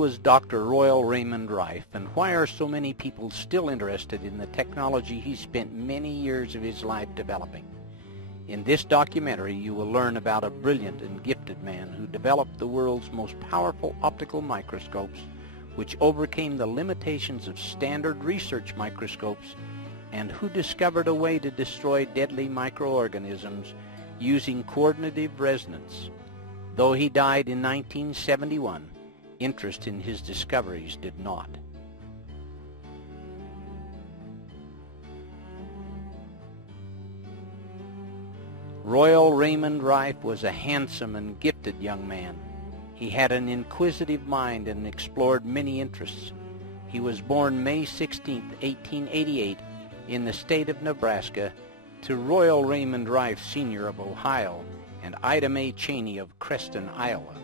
was Dr. Royal Raymond Raiff, and why are so many people still interested in the technology he spent many years of his life developing? In this documentary, you will learn about a brilliant and gifted man who developed the world's most powerful optical microscopes, which overcame the limitations of standard research microscopes, and who discovered a way to destroy deadly microorganisms using coordinative resonance. Though he died in 1971, interest in his discoveries did not. Royal Raymond Raiff was a handsome and gifted young man. He had an inquisitive mind and explored many interests. He was born May 16, 1888, in the state of Nebraska, to Royal Raymond Raiff Sr. of Ohio and Ida Mae Cheney of Creston, Iowa.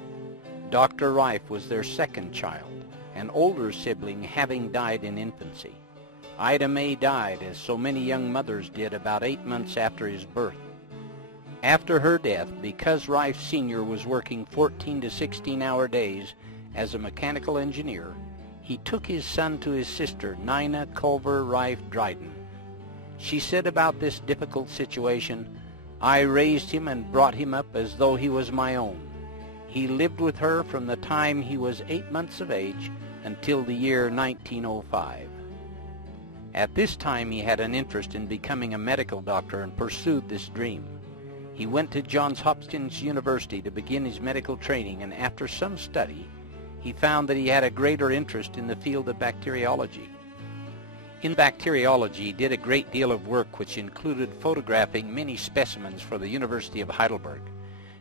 Dr. Raiff was their second child, an older sibling having died in infancy. Ida Mae died, as so many young mothers did, about 8 months after his birth. After her death, because Raiff Sr. was working 14 to 16-hour days as a mechanical engineer, he took his son to his sister, Nina Culver Raiff Dryden. She said about this difficult situation, "I raised him and brought him up as though he was my own. He lived with her from the time he was 8 months of age until the year 1905. At this time he had an interest in becoming a medical doctor and pursued this dream. He went to Johns Hopkins University to begin his medical training, and after some study, he found that he had a greater interest in the field of bacteriology. In bacteriology, he did a great deal of work which included photographing many specimens for the University of Heidelberg.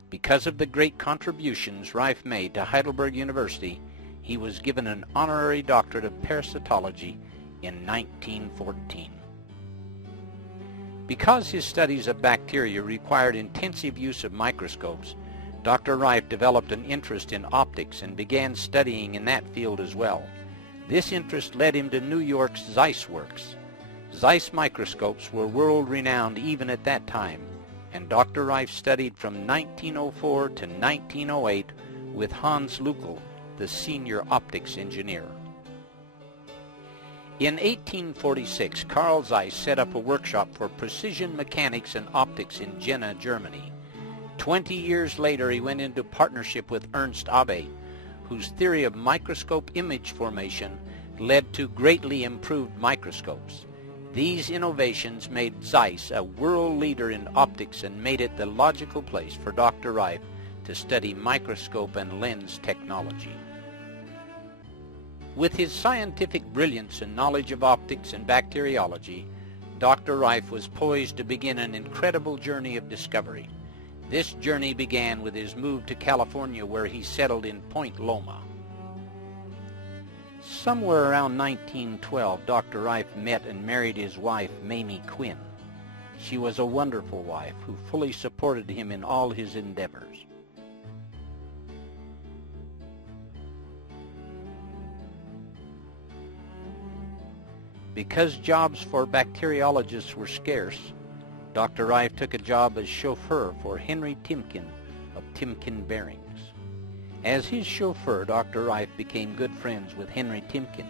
Because of the great contributions Raiff made to Heidelberg University, he was given an honorary doctorate of parasitology in 1914. Because his studies of bacteria required intensive use of microscopes, Dr. Raiff developed an interest in optics and began studying in that field as well. This interest led him to New York's Zeiss Works. Zeiss microscopes were world-renowned even at that time, and Dr. Raiff studied from 1904 to 1908 with Hans Lückel, the senior optics engineer. In 1846, Carl Zeiss set up a workshop for precision mechanics and optics in Jena, Germany. 20 years later, he went into partnership with Ernst Abbe, whose theory of microscope image formation led to greatly improved microscopes. These innovations made Zeiss a world leader in optics and made it the logical place for Dr. Raiff to study microscope and lens technology. With his scientific brilliance and knowledge of optics and bacteriology, Dr. Raiff was poised to begin an incredible journey of discovery. This journey began with his move to California, where he settled in Point Loma. Somewhere around 1912, Dr. Raiff met and married his wife, Mamie Quinn. She was a wonderful wife who fully supported him in all his endeavors. Because jobs for bacteriologists were scarce, Dr. Raiff took a job as chauffeur for Henry Timken of Timken Bearings. As his chauffeur, Dr. Raiff became good friends with Henry Timken,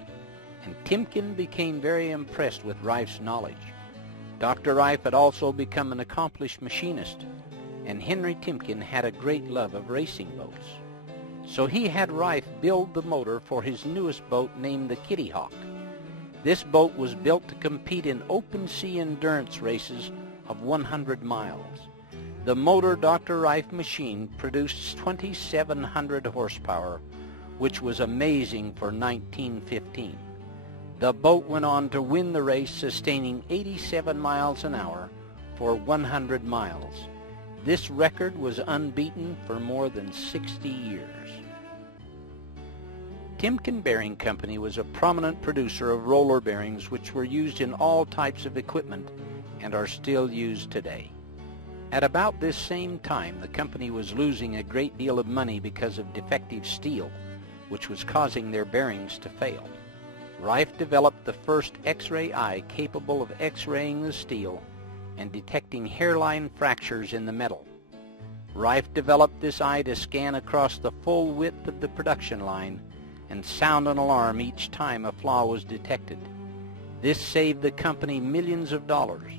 and Timken became very impressed with Raiff's knowledge. Dr. Raiff had also become an accomplished machinist, and Henry Timken had a great love of racing boats. So he had Raiff build the motor for his newest boat named the Kitty Hawk. This boat was built to compete in open sea endurance races of 100 miles. The motor Dr. Raiff machined produced 2,700 horsepower, which was amazing for 1915. The boat went on to win the race, sustaining 87 miles an hour for 100 miles. This record was unbeaten for more than 60 years. Timken Bearing Company was a prominent producer of roller bearings which were used in all types of equipment and are still used today. At about this same time, the company was losing a great deal of money because of defective steel, which was causing their bearings to fail. Raiff developed the first X-ray eye capable of X-raying the steel and detecting hairline fractures in the metal. Raiff developed this eye to scan across the full width of the production line, and sound an alarm each time a flaw was detected. This saved the company millions of dollars.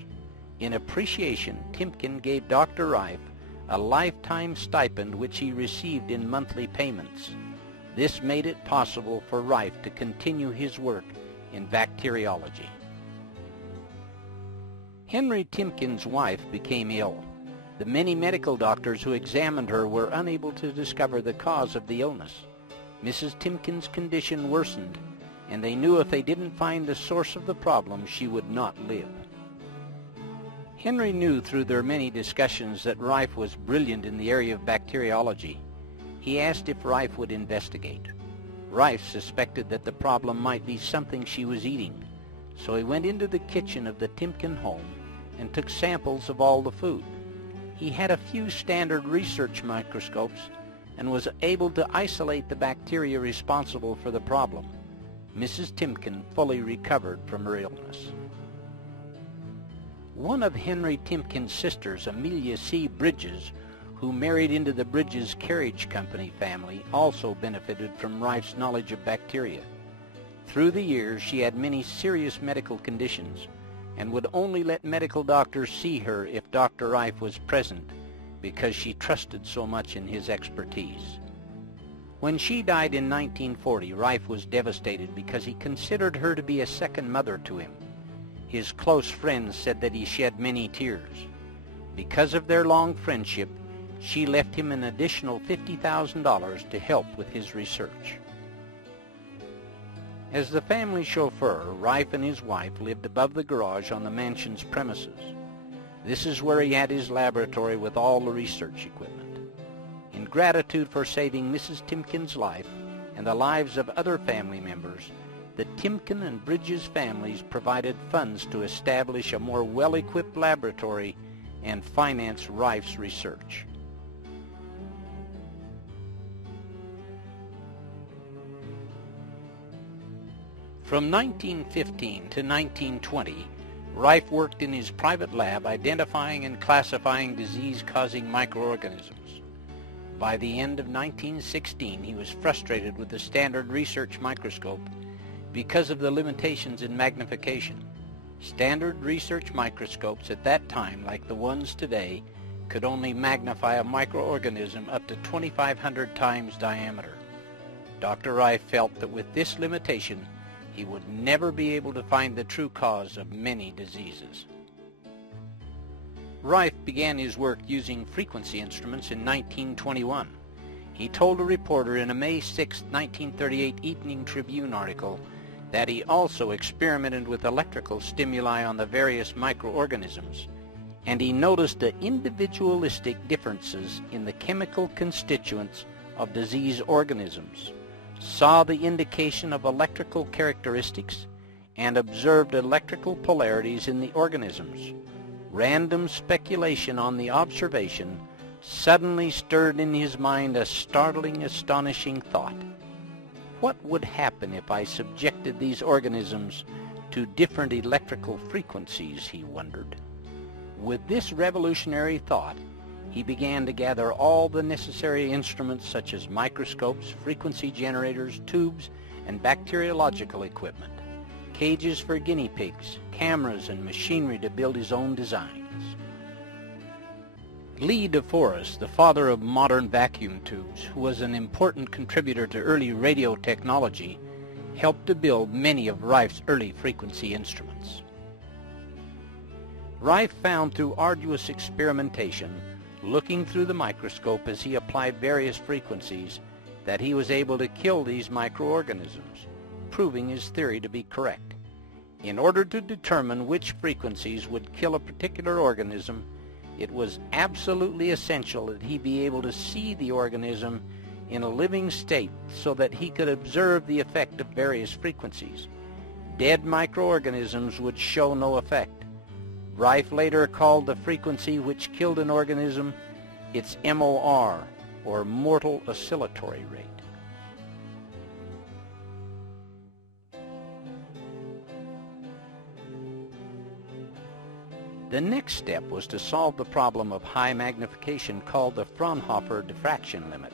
In appreciation, Timken gave Dr. Raiff a lifetime stipend which he received in monthly payments. This made it possible for Raiff to continue his work in bacteriology. Henry Timken's wife became ill. The many medical doctors who examined her were unable to discover the cause of the illness. Mrs. Timken's condition worsened, and they knew if they didn't find the source of the problem, she would not live. Henry knew through their many discussions that Raiff was brilliant in the area of bacteriology. He asked if Raiff would investigate. Raiff suspected that the problem might be something she was eating, so he went into the kitchen of the Timken home and took samples of all the food. He had a few standard research microscopes and was able to isolate the bacteria responsible for the problem. Mrs. Timken fully recovered from her illness. One of Henry Timken's sisters, Amelia C. Bridges, who married into the Bridges Carriage Company family, also benefited from Raiff's knowledge of bacteria. Through the years, she had many serious medical conditions and would only let medical doctors see her if Dr. Raiff was present because she trusted so much in his expertise. When she died in 1940, Raiff was devastated because he considered her to be a second mother to him. His close friends said that he shed many tears. Because of their long friendship, she left him an additional $50,000 to help with his research. As the family chauffeur, Raiff and his wife lived above the garage on the mansion's premises. This is where he had his laboratory with all the research equipment. In gratitude for saving Mrs. Timken's life and the lives of other family members, the Timken and Bridges families provided funds to establish a more well-equipped laboratory and finance Raiff's research. From 1915 to 1920, Raiff worked in his private lab identifying and classifying disease-causing microorganisms. By the end of 1916, he was frustrated with the standard research microscope because of the limitations in magnification. Standard research microscopes at that time, like the ones today, could only magnify a microorganism up to 2,500 times diameter. Dr. Raiff felt that with this limitation, he would never be able to find the true cause of many diseases. Raiff began his work using frequency instruments in 1921. He told a reporter in a May 6, 1938 Evening Tribune article that he also experimented with electrical stimuli on the various microorganisms, and he noticed the individualistic differences in the chemical constituents of disease organisms, saw the indication of electrical characteristics, and observed electrical polarities in the organisms. Random speculation on the observation suddenly stirred in his mind a startling, astonishing thought. What would happen if I subjected these organisms to different electrical frequencies, he wondered. With this revolutionary thought, he began to gather all the necessary instruments such as microscopes, frequency generators, tubes, and bacteriological equipment, cages for guinea pigs, cameras, and machinery to build his own designs. Lee DeForest, the father of modern vacuum tubes, who was an important contributor to early radio technology, helped to build many of Raiff's early frequency instruments. Raiff found through arduous experimentation, looking through the microscope as he applied various frequencies, that he was able to kill these microorganisms, proving his theory to be correct. In order to determine which frequencies would kill a particular organism, it was absolutely essential that he be able to see the organism in a living state so that he could observe the effect of various frequencies. Dead microorganisms would show no effect. Raiff later called the frequency which killed an organism its MOR, or mortal oscillatory rate. The next step was to solve the problem of high magnification called the Fraunhofer diffraction limit.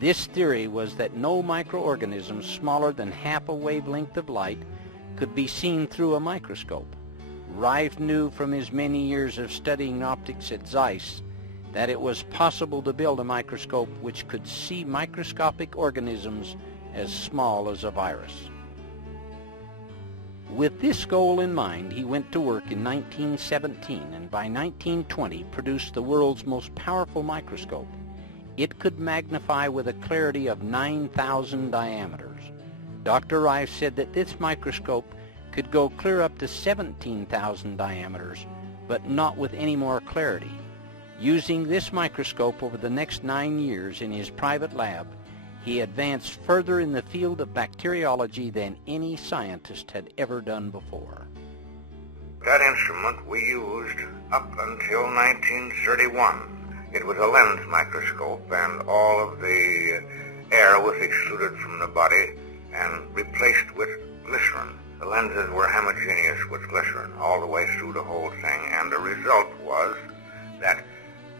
This theory was that no microorganisms smaller than half a wavelength of light could be seen through a microscope. Raiff knew from his many years of studying optics at Zeiss that it was possible to build a microscope which could see microscopic organisms as small as a virus. With this goal in mind, he went to work in 1917 and by 1920 produced the world's most powerful microscope. It could magnify with a clarity of 9,000 diameters. Dr. Raiff said that this microscope could go clear up to 17,000 diameters, but not with any more clarity. Using this microscope over the next 9 years in his private lab, he advanced further in the field of bacteriology than any scientist had ever done before. That instrument we used up until 1931. It was a lens microscope, and all of the air was excluded from the body and replaced with glycerin. The lenses were homogeneous with glycerin all the way through the whole thing, and the result was that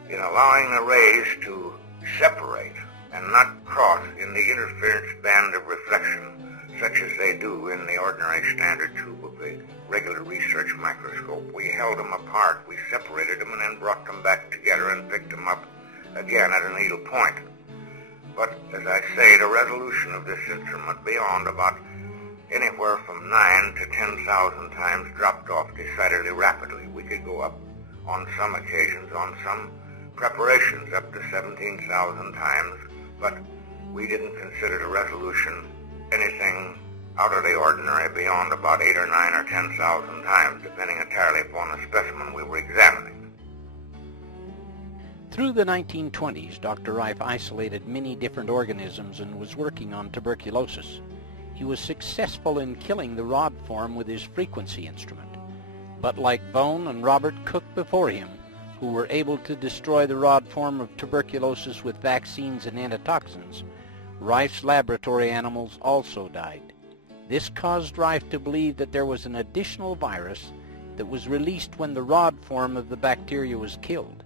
in allowing the rays to separate and not cross in the interference band of reflection, such as they do in the ordinary standard tube of the regular research microscope, we held them apart, we separated them, and then brought them back together and picked them up again at a needle point. But, as I say, the resolution of this instrument beyond about anywhere from 9 to 10,000 times dropped off decidedly rapidly. We could go up on some occasions, on some preparations, up to 17,000 times, but we didn't consider the resolution anything out of the ordinary beyond about 8 or 9 or 10,000 times, depending entirely upon the specimen we were examining. Through the 1920s, Dr. Raiff isolated many different organisms and was working on tuberculosis. He was successful in killing the rod form with his frequency instrument. But like Bone and Robert Cook before him, who were able to destroy the rod form of tuberculosis with vaccines and antitoxins, Raiff's laboratory animals also died. This caused Raiff to believe that there was an additional virus that was released when the rod form of the bacteria was killed.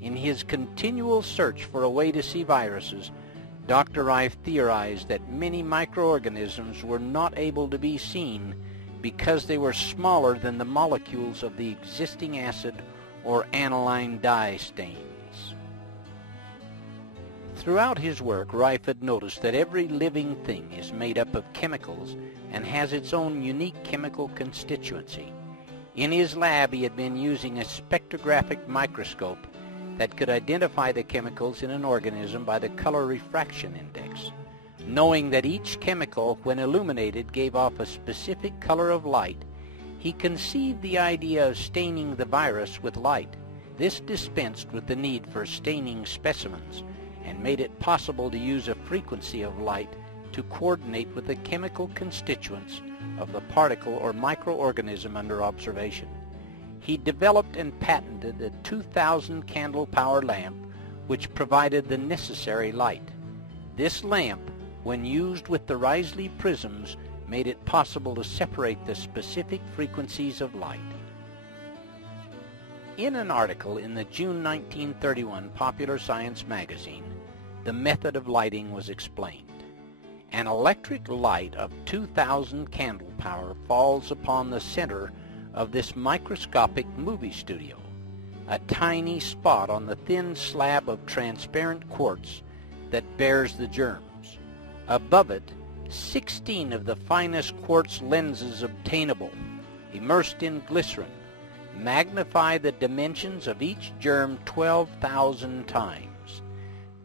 In his continual search for a way to see viruses, Dr. Raiff theorized that many microorganisms were not able to be seen because they were smaller than the molecules of the existing acid or aniline dye stains. Throughout his work, Raiff had noticed that every living thing is made up of chemicals and has its own unique chemical constituency. In his lab, he had been using a spectrographic microscope that could identify the chemicals in an organism by the color refraction index. Knowing that each chemical, when illuminated, gave off a specific color of light, he conceived the idea of staining the virus with light. This dispensed with the need for staining specimens and made it possible to use a frequency of light to coordinate with the chemical constituents of the particle or microorganism under observation. He developed and patented a 2,000 candle power lamp which provided the necessary light. This lamp, when used with the Risley prisms, made it possible to separate the specific frequencies of light. In an article in the June 1931 Popular Science magazine, the method of lighting was explained. An electric light of 2,000 candle power falls upon the center of this microscopic movie studio, a tiny spot on the thin slab of transparent quartz that bears the germs. Above it, 16 of the finest quartz lenses obtainable, immersed in glycerin, magnify the dimensions of each germ 12,000 times.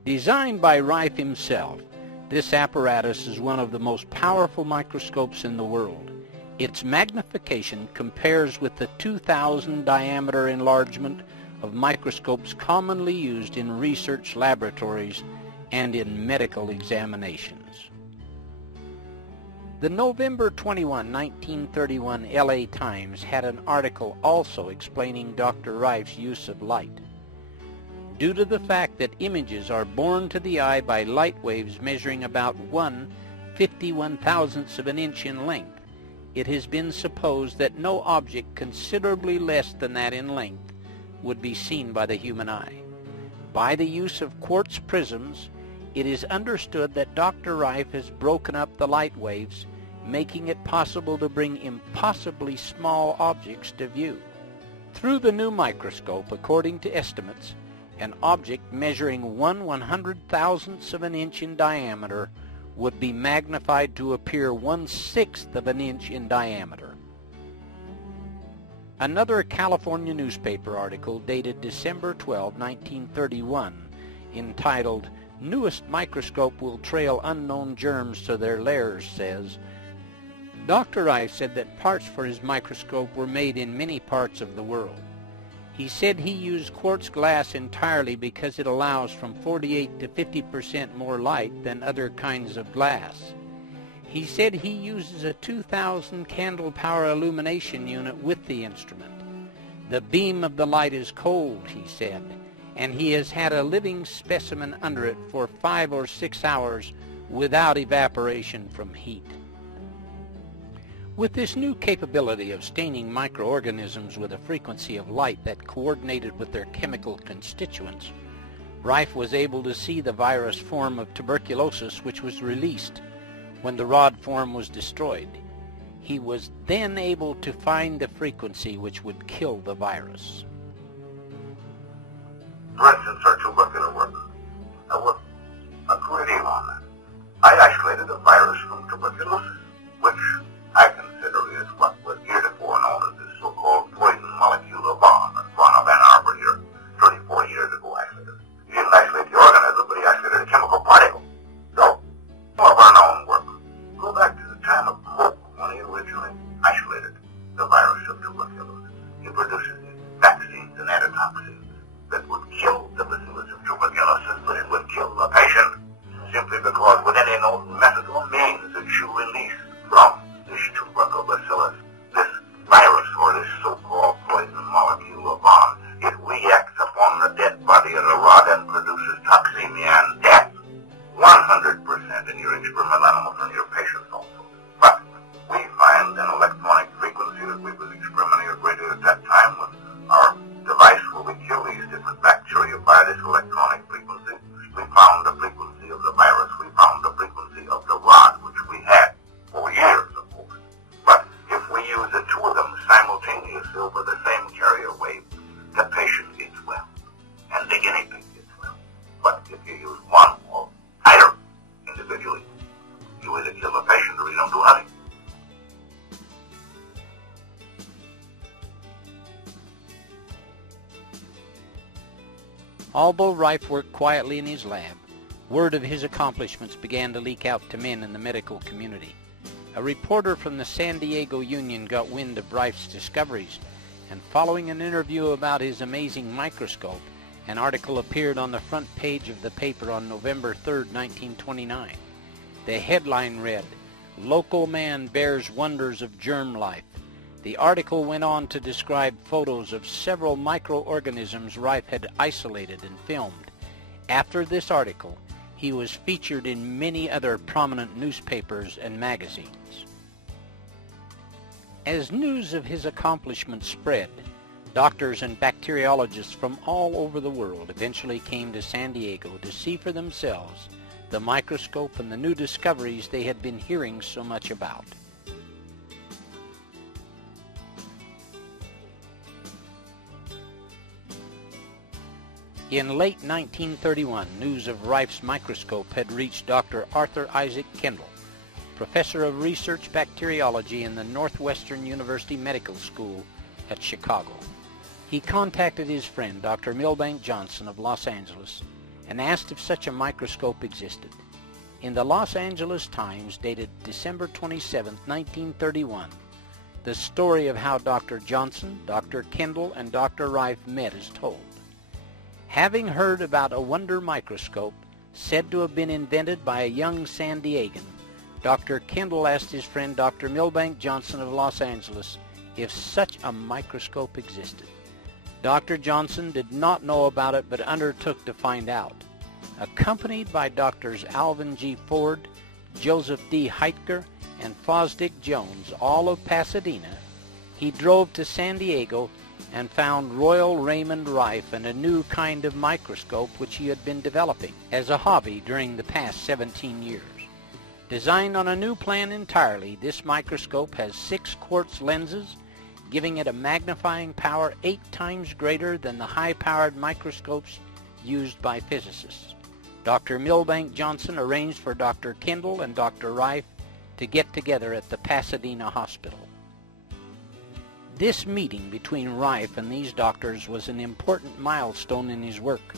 Designed by Raiff himself, this apparatus is one of the most powerful microscopes in the world. Its magnification compares with the 2,000 diameter enlargement of microscopes commonly used in research laboratories and in medical examinations. The November 21, 1931 LA Times had an article also explaining Dr. Raiff's use of light. Due to the fact that images are borne to the eye by light waves measuring about 1/51,000th of an inch in length, it has been supposed that no object considerably less than that in length would be seen by the human eye. By the use of quartz prisms, It is understood that Dr. Raiff has broken up the light waves, making it possible to bring impossibly small objects to view. Through the new microscope, according to estimates, an object measuring 1/100,000th of an inch in diameter would be magnified to appear 1/6 of an inch in diameter. Another California newspaper article dated December 12, 1931, entitled "Newest Microscope Will Trail Unknown Germs to Their Lairs," says, Dr. Raiff said that parts for his microscope were made in many parts of the world. He said he used quartz glass entirely because it allows from 48 to 50% more light than other kinds of glass. He said he uses a 2,000 candle power illumination unit with the instrument. The beam of the light is cold, he said, and he has had a living specimen under it for 5 or 6 hours without evaporation from heat. With this new capability of staining microorganisms with a frequency of light that coordinated with their chemical constituents, Raiff was able to see the virus form of tuberculosis which was released when the rod form was destroyed. He was then able to find the frequency which would kill the virus. For instance, our tubercular work. I worked a great deal on that. I isolated a virus from tuberculosis, which I consider is what was heretofore known as the so-called poison molecular bomb that Ron of Ann Arbor here 34 years ago isolated. He didn't isolate the organism, but he isolated a chemical particle. So, some of our known work go back to the time of Pope when he originally isolated the virus of tuberculosis. He produces vaccines and antitoxins that would kill the bacillus of tuberculosis, but it would kill the patient simply because with any known method or means that you release from this tubercle bacillus, this virus or this so-called poison molecule bomb, it reacts upon the dead body of the rod and produces toxemia and death. 100% in your experimental animals and your patients also. But we find an electronic frequency that we was experimenting at that time with our device where we kill these different bacteria by this electronic frequency. We found the frequency of the virus. We found the frequency of the rod, which we had for years, of course. But if we use the two of them simultaneously over the same carrier wave, the patient gets well, and the guinea pig gets well. But if you use one or either individually, you either kill the patient or you don't do nothing. Although Raiff worked quietly in his lab, word of his accomplishments began to leak out to men in the medical community. A reporter from the San Diego Union got wind of Raiff's discoveries, and following an interview about his amazing microscope, an article appeared on the front page of the paper on November 3, 1929. The headline read, "Local Man Bears Wonders of Germ Life." The article went on to describe photos of several microorganisms Raiff had isolated and filmed. After this article, he was featured in many other prominent newspapers and magazines. As news of his accomplishments spread, doctors and bacteriologists from all over the world eventually came to San Diego to see for themselves the microscope and the new discoveries they had been hearing so much about. In late 1931, news of Raiff's microscope had reached Dr. Arthur Isaac Kendall, professor of research bacteriology in the Northwestern University Medical School at Chicago. He contacted his friend, Dr. Milbank Johnson of Los Angeles, and asked if such a microscope existed. In the Los Angeles Times, dated December 27, 1931, the story of how Dr. Johnson, Dr. Kendall, and Dr. Raiff met is told. Having heard about a wonder microscope said to have been invented by a young San Diegan, Dr. Kendall asked his friend Dr. Milbank Johnson of Los Angeles if such a microscope existed. Dr. Johnson did not know about it but undertook to find out. Accompanied by Drs. Alvin G. Ford, Joseph D. Heitker, and Fosdick Jones, all of Pasadena, he drove to San Diego and found Royal Raymond Raiff and a new kind of microscope which he had been developing as a hobby during the past 17 years. Designed on a new plan entirely, this microscope has 6 quartz lenses, giving it a magnifying power 8 times greater than the high-powered microscopes used by physicists. Dr. Milbank Johnson arranged for Dr. Kendall and Dr. Raiff to get together at the Pasadena hospital. This meeting between Raiff and these doctors was an important milestone in his work.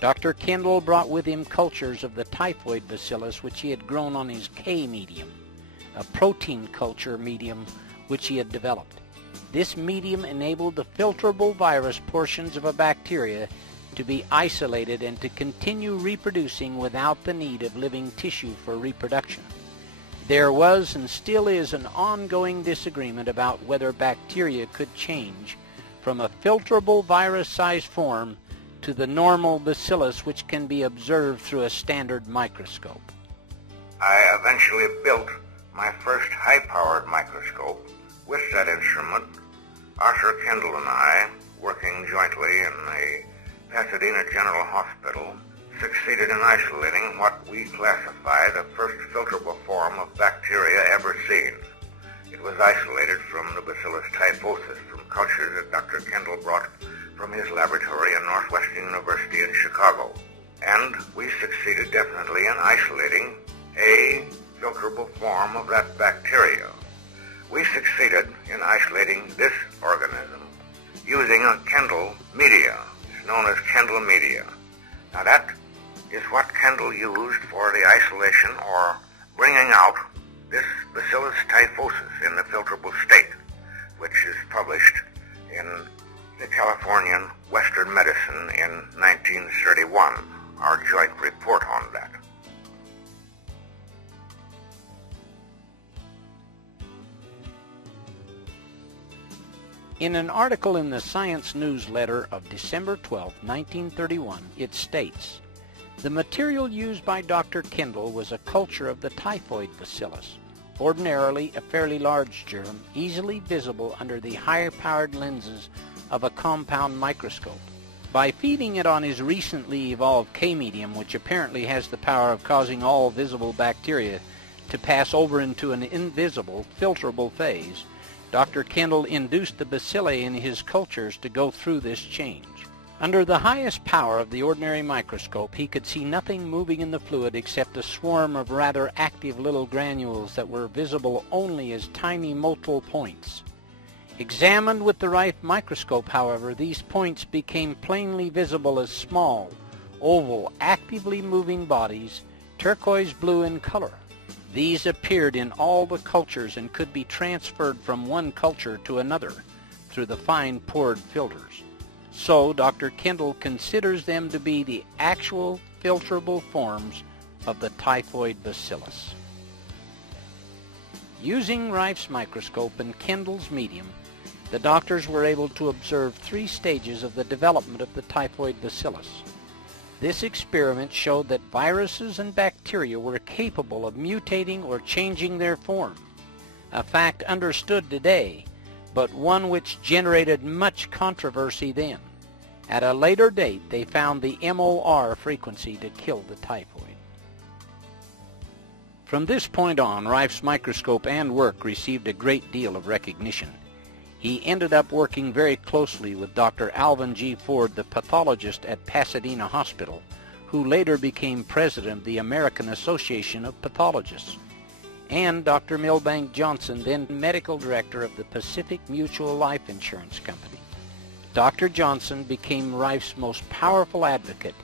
Dr. Kendall brought with him cultures of the typhoid bacillus which he had grown on his K medium, a protein culture medium which he had developed. This medium enabled the filterable virus portions of a bacteria to be isolated and to continue reproducing without the need of living tissue for reproduction. There was and still is an ongoing disagreement about whether bacteria could change from a filterable virus-sized form to the normal bacillus which can be observed through a standard microscope. I eventually built my first high-powered microscope with that instrument. Arthur Kendall and I, working jointly in the Pasadena General Hospital, succeeded in isolating what we classify the first filterable form of bacteria ever seen. It was isolated from the Bacillus typhosus from cultures that Dr. Kendall brought from his laboratory in Northwestern University in Chicago. And we succeeded definitely in isolating a filterable form of that bacteria. We succeeded in isolating this organism using a Kendall media. It's known as Kendall media. Now that is what Kendall used for the isolation or bringing out this Bacillus typhosus in the filterable state, which is published in the Californian Western Medicine in 1931, our joint report on that. In an article in the Science Newsletter of December 12, 1931, it states, "The material used by Dr. Kendall was a culture of the typhoid bacillus, ordinarily a fairly large germ, easily visible under the higher-powered lenses of a compound microscope. By feeding it on his recently evolved K-medium, which apparently has the power of causing all visible bacteria to pass over into an invisible, filterable phase, Dr. Kendall induced the bacilli in his cultures to go through this change. Under the highest power of the ordinary microscope, he could see nothing moving in the fluid except a swarm of rather active little granules that were visible only as tiny motile points. Examined with the Raiff microscope, however, these points became plainly visible as small, oval, actively moving bodies, turquoise blue in color. These appeared in all the cultures and could be transferred from one culture to another through the fine pored filters. So Dr. Kendall considers them to be the actual filterable forms of the typhoid bacillus." Using Raiff's microscope and Kendall's medium, the doctors were able to observe 3 stages of the development of the typhoid bacillus. This experiment showed that viruses and bacteria were capable of mutating or changing their form, a fact understood today, but one which generated much controversy then. At a later date, they found the MOR frequency to kill the typhoid. From this point on, Raiff's microscope and work received a great deal of recognition. He ended up working very closely with Dr. Alvin G. Ford, the pathologist at Pasadena Hospital, who later became president of the American Association of Pathologists, and Dr. Milbank Johnson, then medical director of the Pacific Mutual Life Insurance Company. Dr. Johnson became Raiff's most powerful advocate,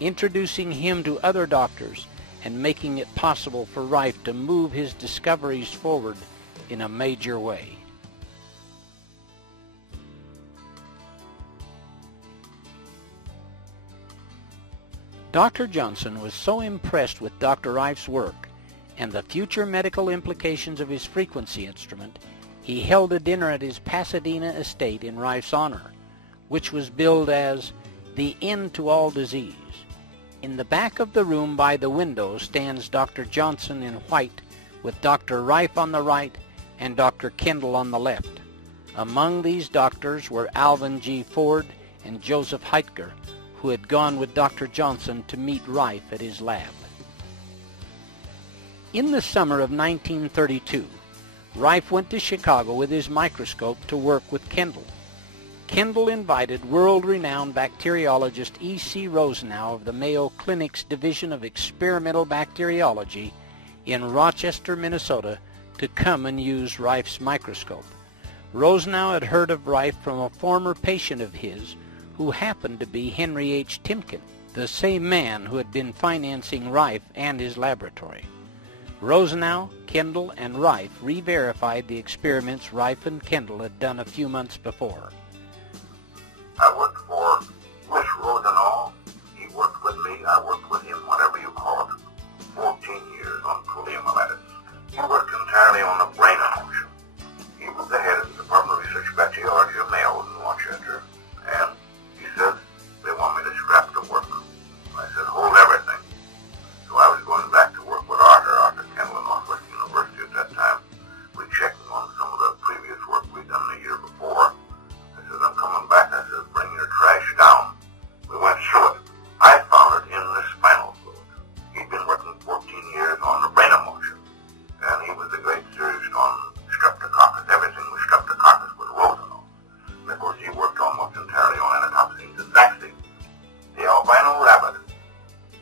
introducing him to other doctors and making it possible for Raiff to move his discoveries forward in a major way. Dr. Johnson was so impressed with Dr. Raiff's work and the future medical implications of his frequency instrument, he held a dinner at his Pasadena estate in Raiff's honor, which was billed as the end to all disease. In the back of the room by the window stands Dr. Johnson in white with Dr. Raiff on the right and Dr. Kendall on the left. Among these doctors were Alvin G. Ford and Joseph Heitger, who had gone with Dr. Johnson to meet Raiff at his lab. In the summer of 1932, Raiff went to Chicago with his microscope to work with Kendall. Kendall invited world-renowned bacteriologist E.C. Rosenau of the Mayo Clinic's Division of Experimental Bacteriology in Rochester, Minnesota, to come and use Raiff's microscope. Rosenau had heard of Raiff from a former patient of his who happened to be Henry H. Timken, the same man who had been financing Raiff and his laboratory. Rosenau, Kendall, and Raiff re-verified the experiments Raiff and Kendall had done a few months before. I worked for Miss Rosenau. He worked with me. I worked with him, whatever you call it, 14 years on poliomyelitis. He worked entirely on the brain emotion. He was the head of the Department of Research Bacteriology of Mayo in Rochester, and he said, they want me to scrap the work. I said, hold everything. So I was going back to work with Arthur Kendall at Northwestern University at that time. We checked on some of the previous work we'd done the year before. I said, I'm coming back. I said, bring your trash down. We went through it. I found it in the spinal fluid. He'd been working 14 years on the brain emotion, and he was a great surgeon on streptococcus. Everything with streptococcus was Rosenau. And of course, he worked almost entirely on antitoxins and vaccines. The albino rabbit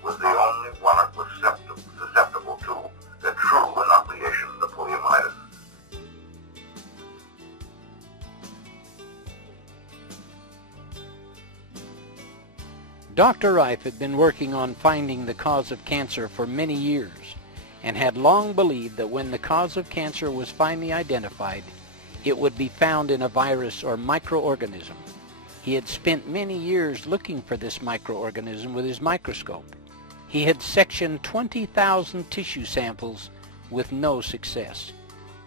was the only one that was susceptible to the true inoculation of the poliomyelitis. Dr. Raiff had been working on finding the cause of cancer for many years and had long believed that when the cause of cancer was finally identified, it would be found in a virus or microorganism. He had spent many years looking for this microorganism with his microscope. He had sectioned 20,000 tissue samples with no success.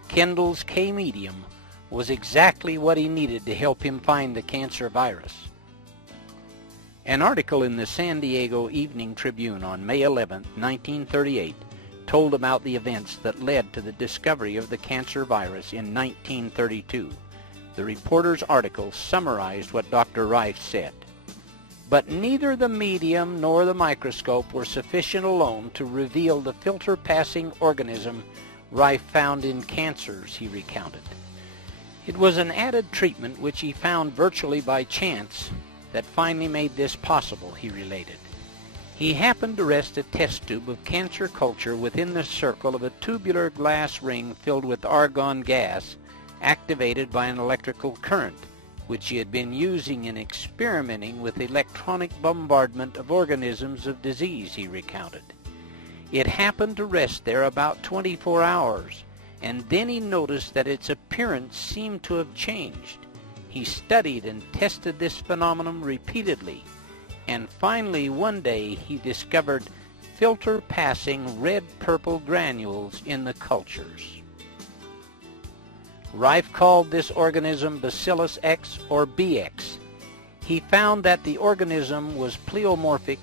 Kendall's K-medium was exactly what he needed to help him find the cancer virus. An article in the San Diego Evening Tribune on May 11, 1938, told about the events that led to the discovery of the cancer virus in 1932. The reporter's article summarized what Dr. Raiff said. But neither the medium nor the microscope were sufficient alone to reveal the filter-passing organism Raiff found in cancers, he recounted. It was an added treatment which he found virtually by chance that finally made this possible, he related. He happened to rest a test tube of cancer culture within the circle of a tubular glass ring filled with argon gas activated by an electrical current, which he had been using in experimenting with electronic bombardment of organisms of disease, he recounted. It happened to rest there about 24 hours, and then he noticed that its appearance seemed to have changed. He studied and tested this phenomenon repeatedly, and finally one day he discovered filter-passing red-purple granules in the cultures. Raiff called this organism Bacillus X or BX. He found that the organism was pleomorphic,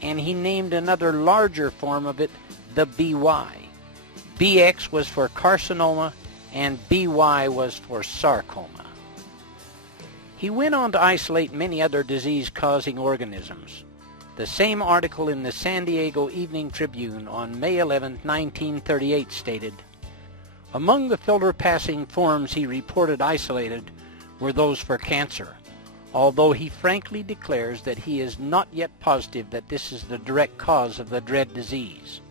and he named another larger form of it the BY. BX was for carcinoma, and BY was for sarcoma. He went on to isolate many other disease-causing organisms. The same article in the San Diego Evening Tribune on May 11, 1938 stated, among the filter-passing forms he reported isolated were those for cancer, although he frankly declares that he is not yet positive that this is the direct cause of the dread disease.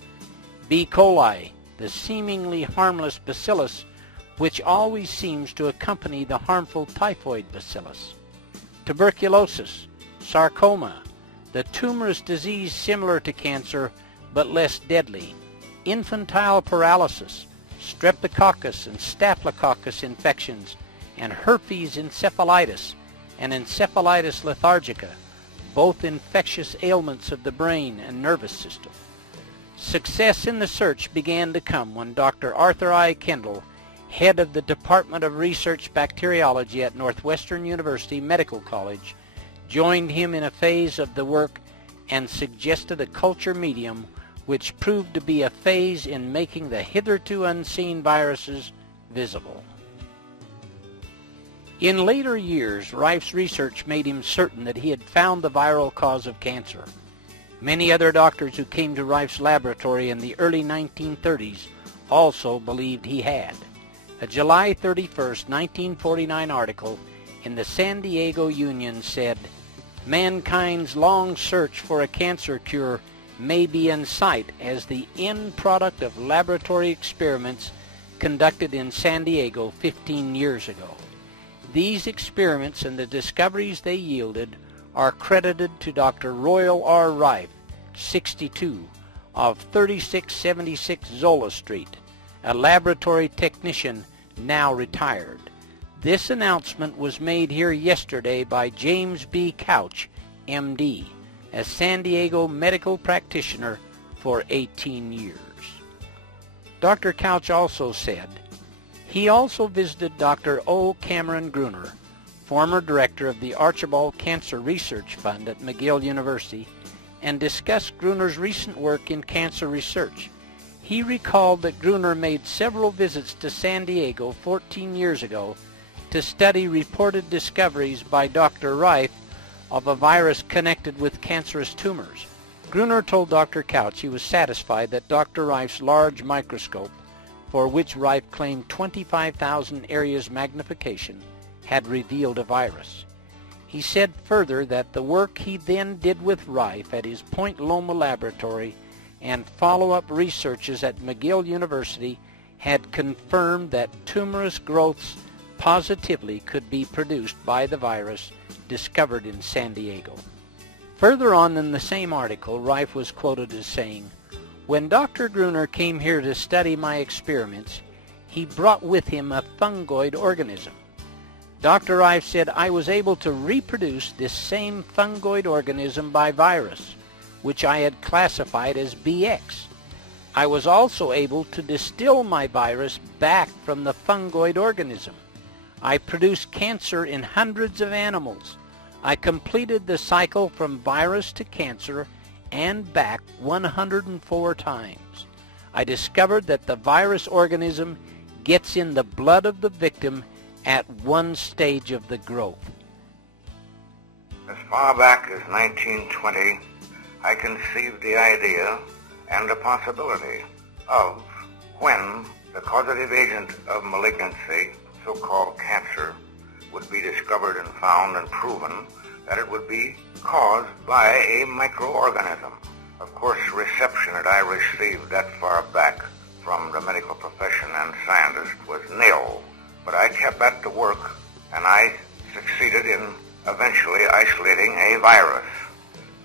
B. coli, the seemingly harmless bacillus, which always seems to accompany the harmful typhoid bacillus. Tuberculosis, sarcoma, the tumorous disease similar to cancer but less deadly, infantile paralysis, streptococcus and staphylococcus infections, and herpes encephalitis and encephalitis lethargica, both infectious ailments of the brain and nervous system. Success in the search began to come when Dr. Arthur I. Kendall, head of the Department of Research Bacteriology at Northwestern University Medical College, joined him in a phase of the work and suggested a culture medium which proved to be a phase in making the hitherto unseen viruses visible. In later years, Rife's research made him certain that he had found the viral cause of cancer. Many other doctors who came to Rife's laboratory in the early 1930s also believed he had. A July 31, 1949 article in the San Diego Union said, "Mankind's long search for a cancer cure may be in sight as the end product of laboratory experiments conducted in San Diego 15 years ago. These experiments and the discoveries they yielded are credited to Dr. Royal R. Raiff, 62, of 3676 Zola Street, a laboratory technician now retired. This announcement was made here yesterday by James B. Couch, M.D., a San Diego medical practitioner for 18 years. Dr. Couch also said, he also visited Dr. O. Cameron Gruner, former director of the Archibald Cancer Research Fund at McGill University, and discussed Gruner's recent work in cancer research. He recalled that Gruner made several visits to San Diego 14 years ago to study reported discoveries by Dr. Raiff of a virus connected with cancerous tumors. Gruner told Dr. Couch he was satisfied that Dr. Raif's large microscope, for which Raiff claimed 25,000 areas magnification, had revealed a virus. He said further that the work he then did with Raiff at his Point Loma laboratory and follow-up researches at McGill University had confirmed that tumorous growths positively could be produced by the virus discovered in San Diego. Further on in the same article, Raiff was quoted as saying, "When Dr. Gruner came here to study my experiments, he brought with him a fungoid organism. Dr. Raiff said I was able to reproduce this same fungoid organism by virus, which I had classified as BX. I was also able to distill my virus back from the fungoid organism. I produced cancer in hundreds of animals. I completed the cycle from virus to cancer and back 104 times. I discovered that the virus organism gets in the blood of the victim at one stage of the growth." As far back as 1920, I conceived the idea and the possibility of when the causative agent of malignancy, so-called cancer, would be discovered and found and proven that it would be caused by a microorganism. Of course, the reception that I received that far back from the medical profession and scientists was nil, but I kept at the work and I succeeded in eventually isolating a virus.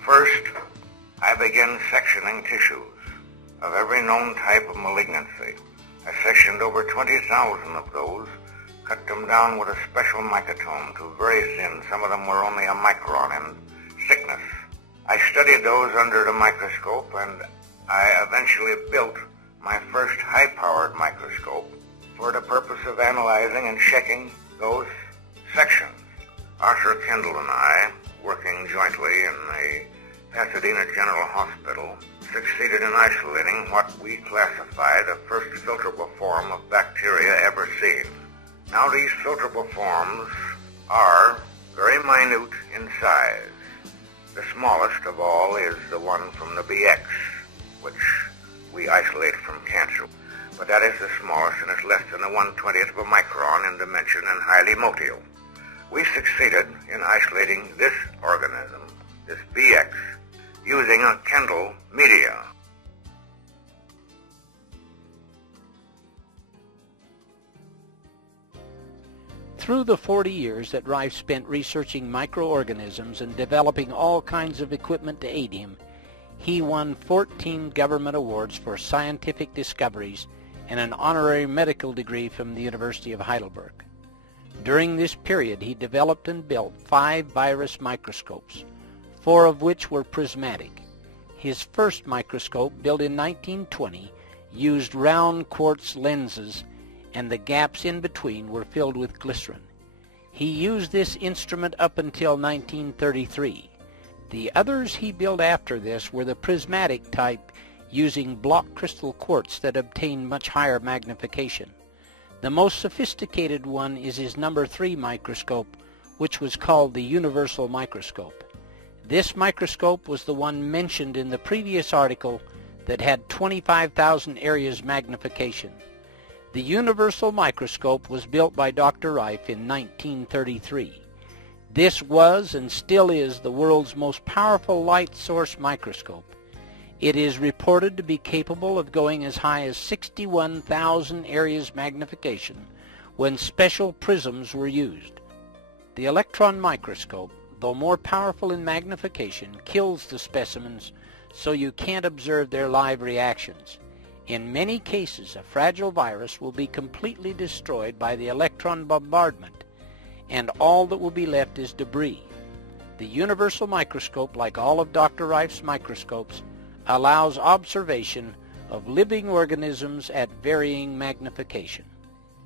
First, I began sectioning tissues of every known type of malignancy. I sectioned over 20,000 of those, cut them down with a special microtome to very thin. Some of them were only a micron in thickness. I studied those under the microscope, and I eventually built my first high-powered microscope for the purpose of analyzing and checking those sections. Arthur Kendall and I, working jointly in the Pasadena General Hospital, succeeded in isolating what we classify the first filterable form of bacteria ever seen. Now these filterable forms are very minute in size. The smallest of all is the one from the BX, which we isolate from cancer. But that is the smallest, and it's less than a 1/20th of a micron in dimension and highly motile. We succeeded in isolating this organism, this BX, using a Kendall media. Through the 40 years that Raiff spent researching microorganisms and developing all kinds of equipment to aid him, he won 14 government awards for scientific discoveries and an honorary medical degree from the University of Heidelberg. During this period, he developed and built 5 virus microscopes, 4 of which were prismatic. His first microscope, built in 1920, used round quartz lenses, and the gaps in between were filled with glycerin. He used this instrument up until 1933. The others he built after this were the prismatic type, using block crystal quartz that obtained much higher magnification. The most sophisticated one is his number 3 microscope, which was called the universal microscope. This microscope was the one mentioned in the previous article that had 25,000 areas magnification. The universal microscope was built by Dr. Raiff in 1933. This was and still is the world's most powerful light source microscope. It is reported to be capable of going as high as 61,000 areas magnification when special prisms were used. The electron microscope, though more powerful in magnification, kills the specimens so you can't observe their live reactions. In many cases, a fragile virus will be completely destroyed by the electron bombardment, and all that will be left is debris. The universal microscope, like all of Dr. Raif's microscopes, allows observation of living organisms at varying magnification.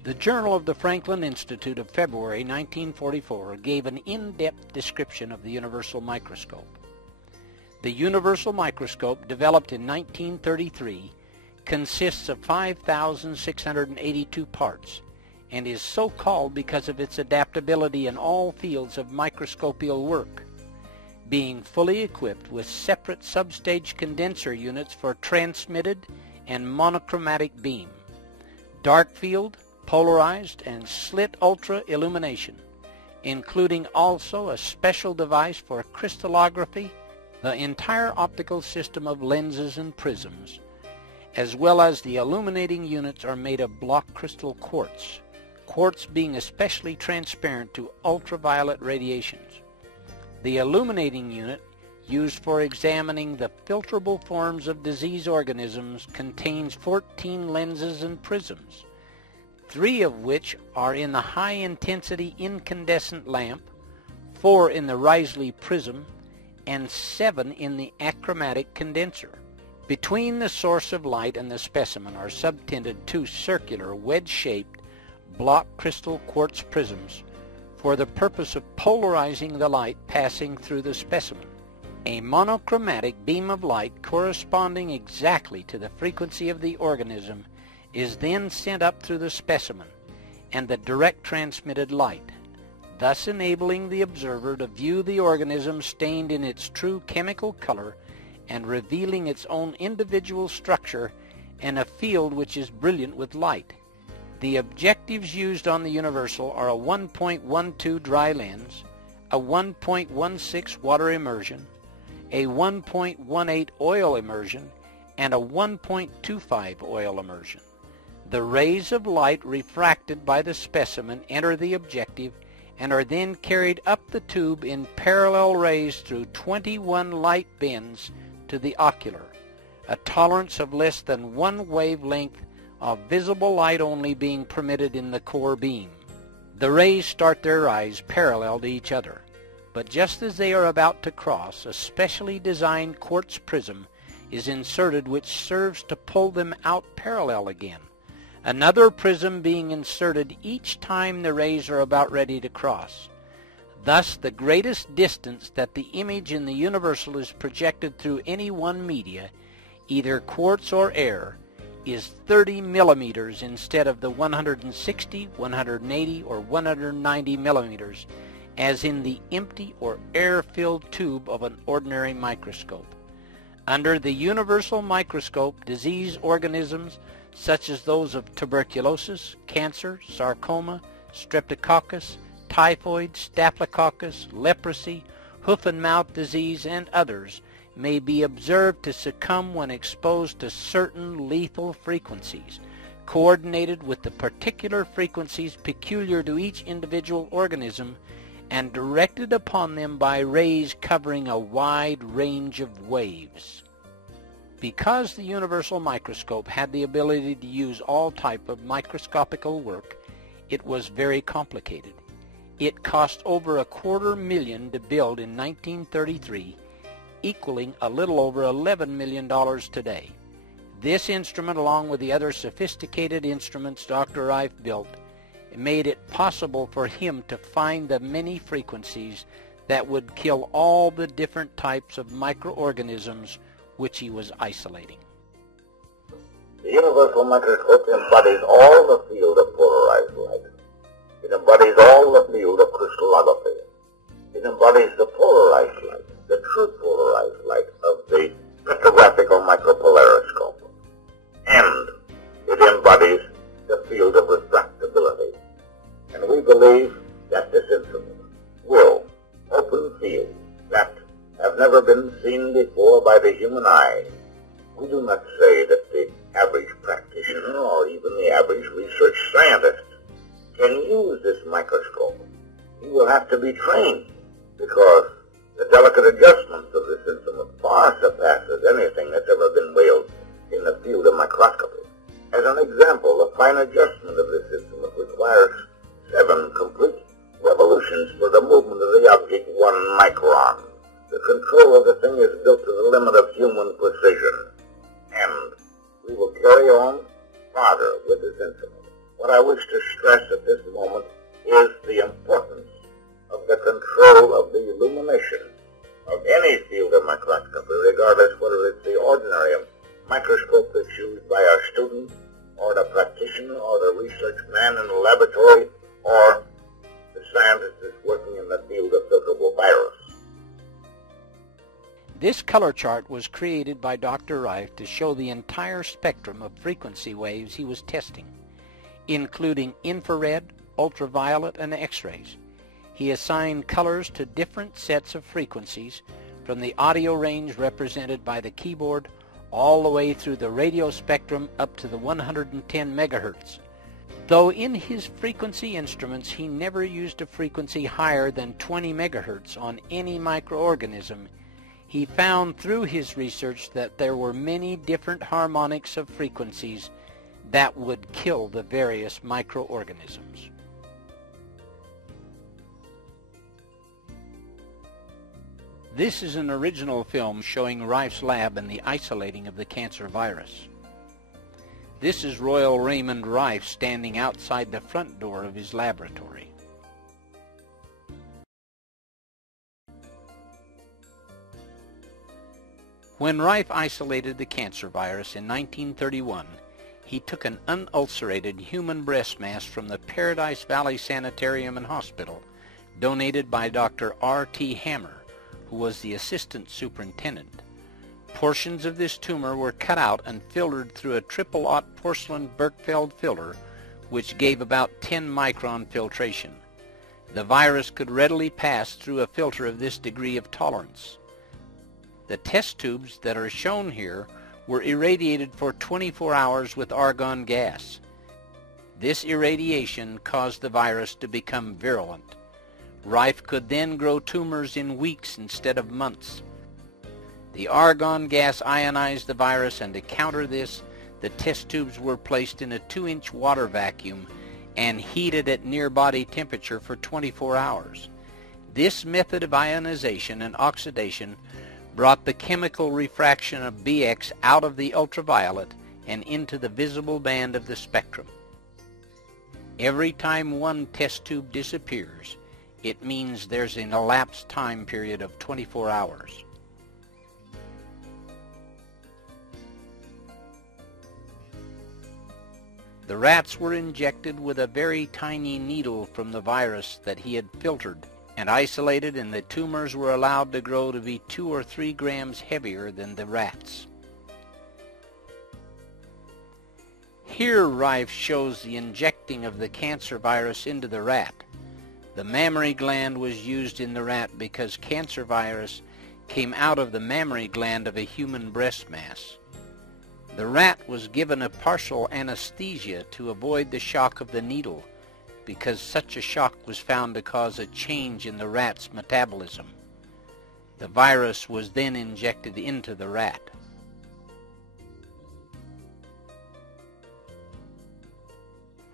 The Journal of the Franklin Institute of February 1944 gave an in-depth description of the universal microscope. The universal microscope, developed in 1933, consists of 5,682 parts and is so called because of its adaptability in all fields of microscopical work, being fully equipped with separate substage condenser units for transmitted and monochromatic beam, dark field, polarized, and slit ultra illumination, including also a special device for crystallography, the entire optical system of lenses and prisms, as well as the illuminating units are made of block crystal quartz, quartz being especially transparent to ultraviolet radiations. The illuminating unit, used for examining the filterable forms of disease organisms, contains 14 lenses and prisms, 3 of which are in the high-intensity incandescent lamp, 4 in the Risley prism, and 7 in the achromatic condenser. Between the source of light and the specimen are subtended 2 circular, wedge-shaped block crystal quartz prisms for the purpose of polarizing the light passing through the specimen. A monochromatic beam of light corresponding exactly to the frequency of the organism is then sent up through the specimen and the direct transmitted light, thus enabling the observer to view the organism stained in its true chemical color and revealing its own individual structure in a field which is brilliant with light. The objectives used on the universal are a 1.12 dry lens, a 1.16 water immersion, a 1.18 oil immersion, and a 1.25 oil immersion. The rays of light refracted by the specimen enter the objective and are then carried up the tube in parallel rays through 21 light bends to the ocular, a tolerance of less than 1 wavelength of visible light only being permitted in the core beam. The rays start their rise parallel to each other, but just as they are about to cross, a specially designed quartz prism is inserted which serves to pull them out parallel again, another prism being inserted each time the rays are about ready to cross. Thus, the greatest distance that the image in the universal is projected through any one media, either quartz or air, is 30 millimeters instead of the 160, 180, or 190 millimeters, as in the empty or air-filled tube of an ordinary microscope. Under the universal microscope, disease organisms such as those of tuberculosis, cancer, sarcoma, streptococcus, typhoid, staphylococcus, leprosy, hoof and mouth disease, and others may be observed to succumb when exposed to certain lethal frequencies, coordinated with the particular frequencies peculiar to each individual organism and directed upon them by rays covering a wide range of waves. Because the universal microscope had the ability to use all type of microscopical work, it was very complicated. It cost over $250,000 to build in 1933, equaling a little over $11 million today. This instrument, along with the other sophisticated instruments Dr. Raiff built, made it possible for him to find the many frequencies that would kill all the different types of microorganisms which he was isolating. The universal microscope embodies all the field of polarized light. It embodies all the field of crystallography. It embodies the polarized light, the true polarized light of the spectrographical micropolariscope. And it embodies the field of refractability. And we believe that this instrument will open fields that have never been seen before by the human eye. We do not say that the average practitioner or even the average research scientist can use this microscope. He will have to be trained because the delicate adjustments of this instrument far surpasses anything that's ever been wielded in the field of microscopy. As an example, the fine adjustment of this instrument requires 7 complete revolutions for the movement of the object 1 micron. The control of the thing is built to the limit of human precision. And we will carry on farther with this instrument. What I wish to stress at this moment is the importance of the control of the illumination of any field of microscopy, regardless whether it's the ordinary microscope that's used by a student or the practitioner or the research man in the laboratory or the scientist that's working in the field of filterable virus. This color chart was created by Dr. Raiff to show the entire spectrum of frequency waves he was testing, including infrared, ultraviolet, and X-rays. He assigned colors to different sets of frequencies from the audio range represented by the keyboard all the way through the radio spectrum up to the 110 megahertz. Though in his frequency instruments he never used a frequency higher than 20 megahertz on any microorganism, he found through his research that there were many different harmonics of frequencies that would kill the various microorganisms. This is an original film showing Raiff's lab and the isolating of the cancer virus. This is Royal Raymond Raiff standing outside the front door of his laboratory. When Raiff isolated the cancer virus in 1931, he took an unulcerated human breast mass from the Paradise Valley Sanitarium and Hospital, donated by Dr. R.T. Hammer, who was the assistant superintendent. Portions of this tumor were cut out and filtered through a triple-aught porcelain Berkefeld filter, which gave about 10 micron filtration. The virus could readily pass through a filter of this degree of tolerance. The test tubes that are shown here were irradiated for 24 hours with argon gas. This irradiation caused the virus to become virulent. Raiff could then grow tumors in weeks instead of months. The argon gas ionized the virus, and to counter this, the test tubes were placed in a 2-inch water vacuum and heated at near body temperature for 24 hours. This method of ionization and oxidation brought the chemical refraction of BX out of the ultraviolet and into the visible band of the spectrum. Every time one test tube disappears, it means there's an elapsed time period of 24 hours. The rats were injected with a very tiny needle from the virus that he had filtered and isolated, and the tumors were allowed to grow to be 2 or 3 grams heavier than the rats. Here Raiff shows the injecting of the cancer virus into the rat. The mammary gland was used in the rat because cancer virus came out of the mammary gland of a human breast mass. The rat was given a partial anesthesia to avoid the shock of the needle, because such a shock was found to cause a change in the rat's metabolism. The virus was then injected into the rat.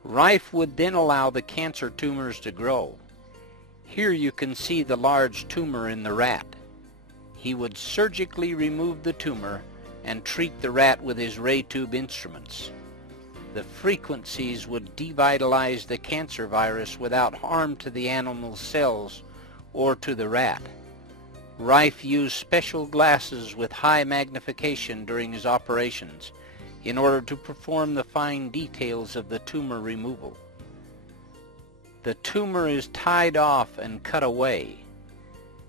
Raiff would then allow the cancer tumors to grow. Here you can see the large tumor in the rat. He would surgically remove the tumor and treat the rat with his ray tube instruments. The frequencies would devitalize the cancer virus without harm to the animal's cells or to the rat. Raiff used special glasses with high magnification during his operations. in order to perform the fine details of the tumor removal. The tumor is tied off and cut away.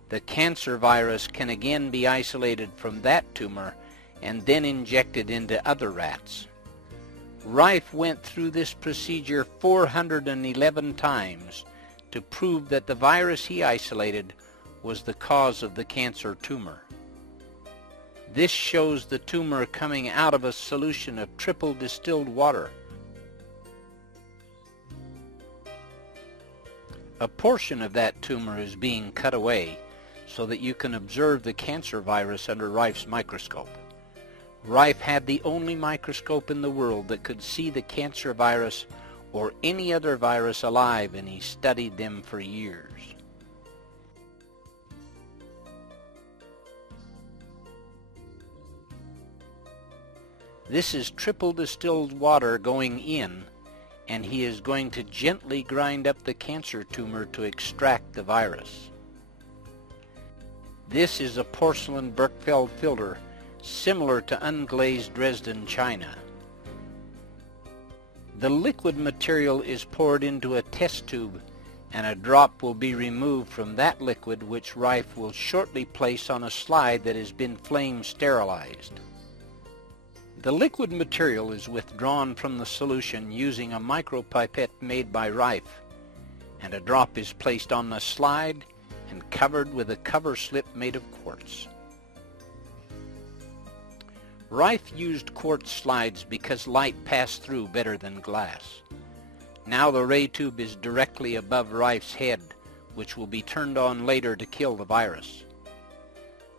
The cancer virus can again be isolated from that tumor and then injected into other rats. Raiff went through this procedure 411 times to prove that the virus he isolated was the cause of the cancer tumor. This shows the tumor coming out of a solution of triple distilled water. A portion of that tumor is being cut away so that you can observe the cancer virus under Raif's microscope. Raiff had the only microscope in the world that could see the cancer virus or any other virus alive, and he studied them for years. This is triple distilled water going in, and he is going to gently grind up the cancer tumor to extract the virus. This is a porcelain Berkefeld filter similar to unglazed Dresden china. The liquid material is poured into a test tube, and a drop will be removed from that liquid, which Raiff will shortly place on a slide that has been flame sterilized. The liquid material is withdrawn from the solution using a micropipette made by Raiff, and a drop is placed on the slide and covered with a cover slip made of quartz. Raiff used quartz slides because light passed through better than glass. Now the ray tube is directly above Raif's head, which will be turned on later to kill the virus.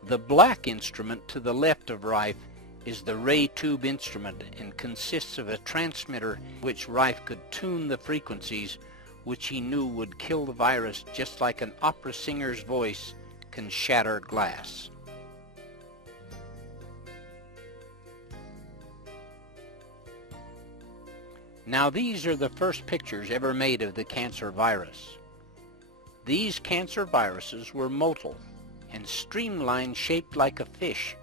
The black instrument to the left of Raiff is the ray tube instrument and consists of a transmitter which Raiff could tune the frequencies which he knew would kill the virus, just like an opera singer's voice can shatter glass. Now these are the first pictures ever made of the cancer virus. These cancer viruses were motile and streamlined, shaped like a fish.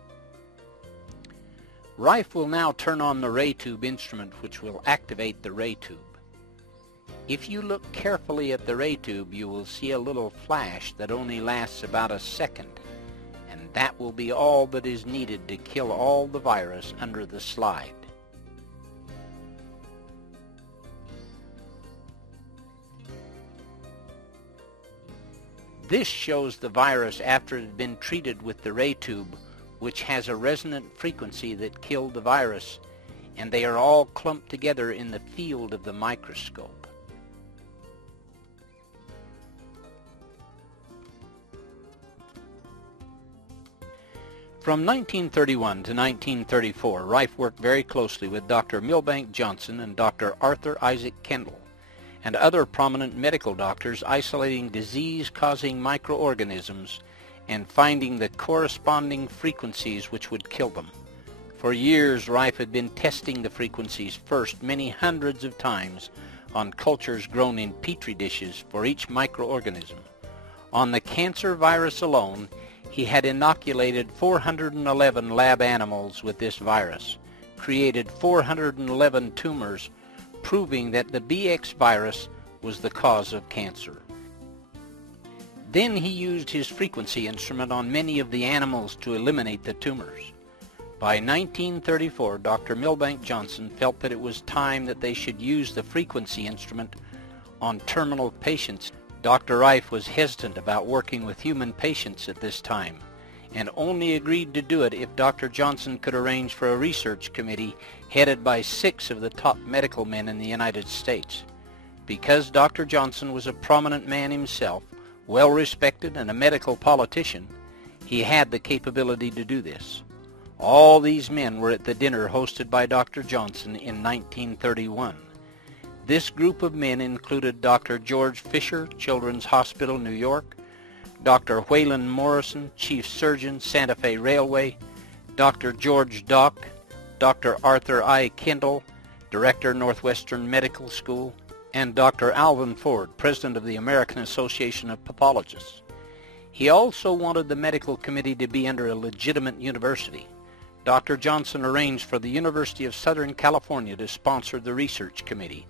Raiff will now turn on the ray tube instrument, which will activate the ray tube. If you look carefully at the ray tube, you will see a little flash that only lasts about a second, and that will be all that is needed to kill all the virus under the slide. This shows the virus after it had been treated with the ray tube, which has a resonant frequency that killed the virus, and they are all clumped together in the field of the microscope. From 1931 to 1934, Raiff worked very closely with Dr. Milbank Johnson and Dr. Arthur Isaac Kendall and other prominent medical doctors, isolating disease-causing microorganisms and finding the corresponding frequencies which would kill them. For years, Raiff had been testing the frequencies first many hundreds of times on cultures grown in petri dishes for each microorganism. On the cancer virus alone, he had inoculated 411 lab animals with this virus, created 411 tumors, proving that the BX virus was the cause of cancer. Then he used his frequency instrument on many of the animals to eliminate the tumors. By 1934, Dr. Milbank Johnson felt that it was time that they should use the frequency instrument on terminal patients. Dr. Raiff was hesitant about working with human patients at this time, and only agreed to do it if Dr. Johnson could arrange for a research committee headed by 6 of the top medical men in the United States. Because Dr. Johnson was a prominent man himself, well respected and a medical politician, he had the capability to do this. All these men were at the dinner hosted by Dr. Johnson in 1931. This group of men included Dr. George Fisher, Children's Hospital, New York, Dr. Wayland Morrison, Chief Surgeon, Santa Fe Railway, Dr. George Dock, Dr. Arthur I. Kendall, Director, Northwestern Medical School, and Dr. Alvin Ford, President of the American Association of Pathologists. He also wanted the medical committee to be under a legitimate university. Dr. Johnson arranged for the University of Southern California to sponsor the research committee.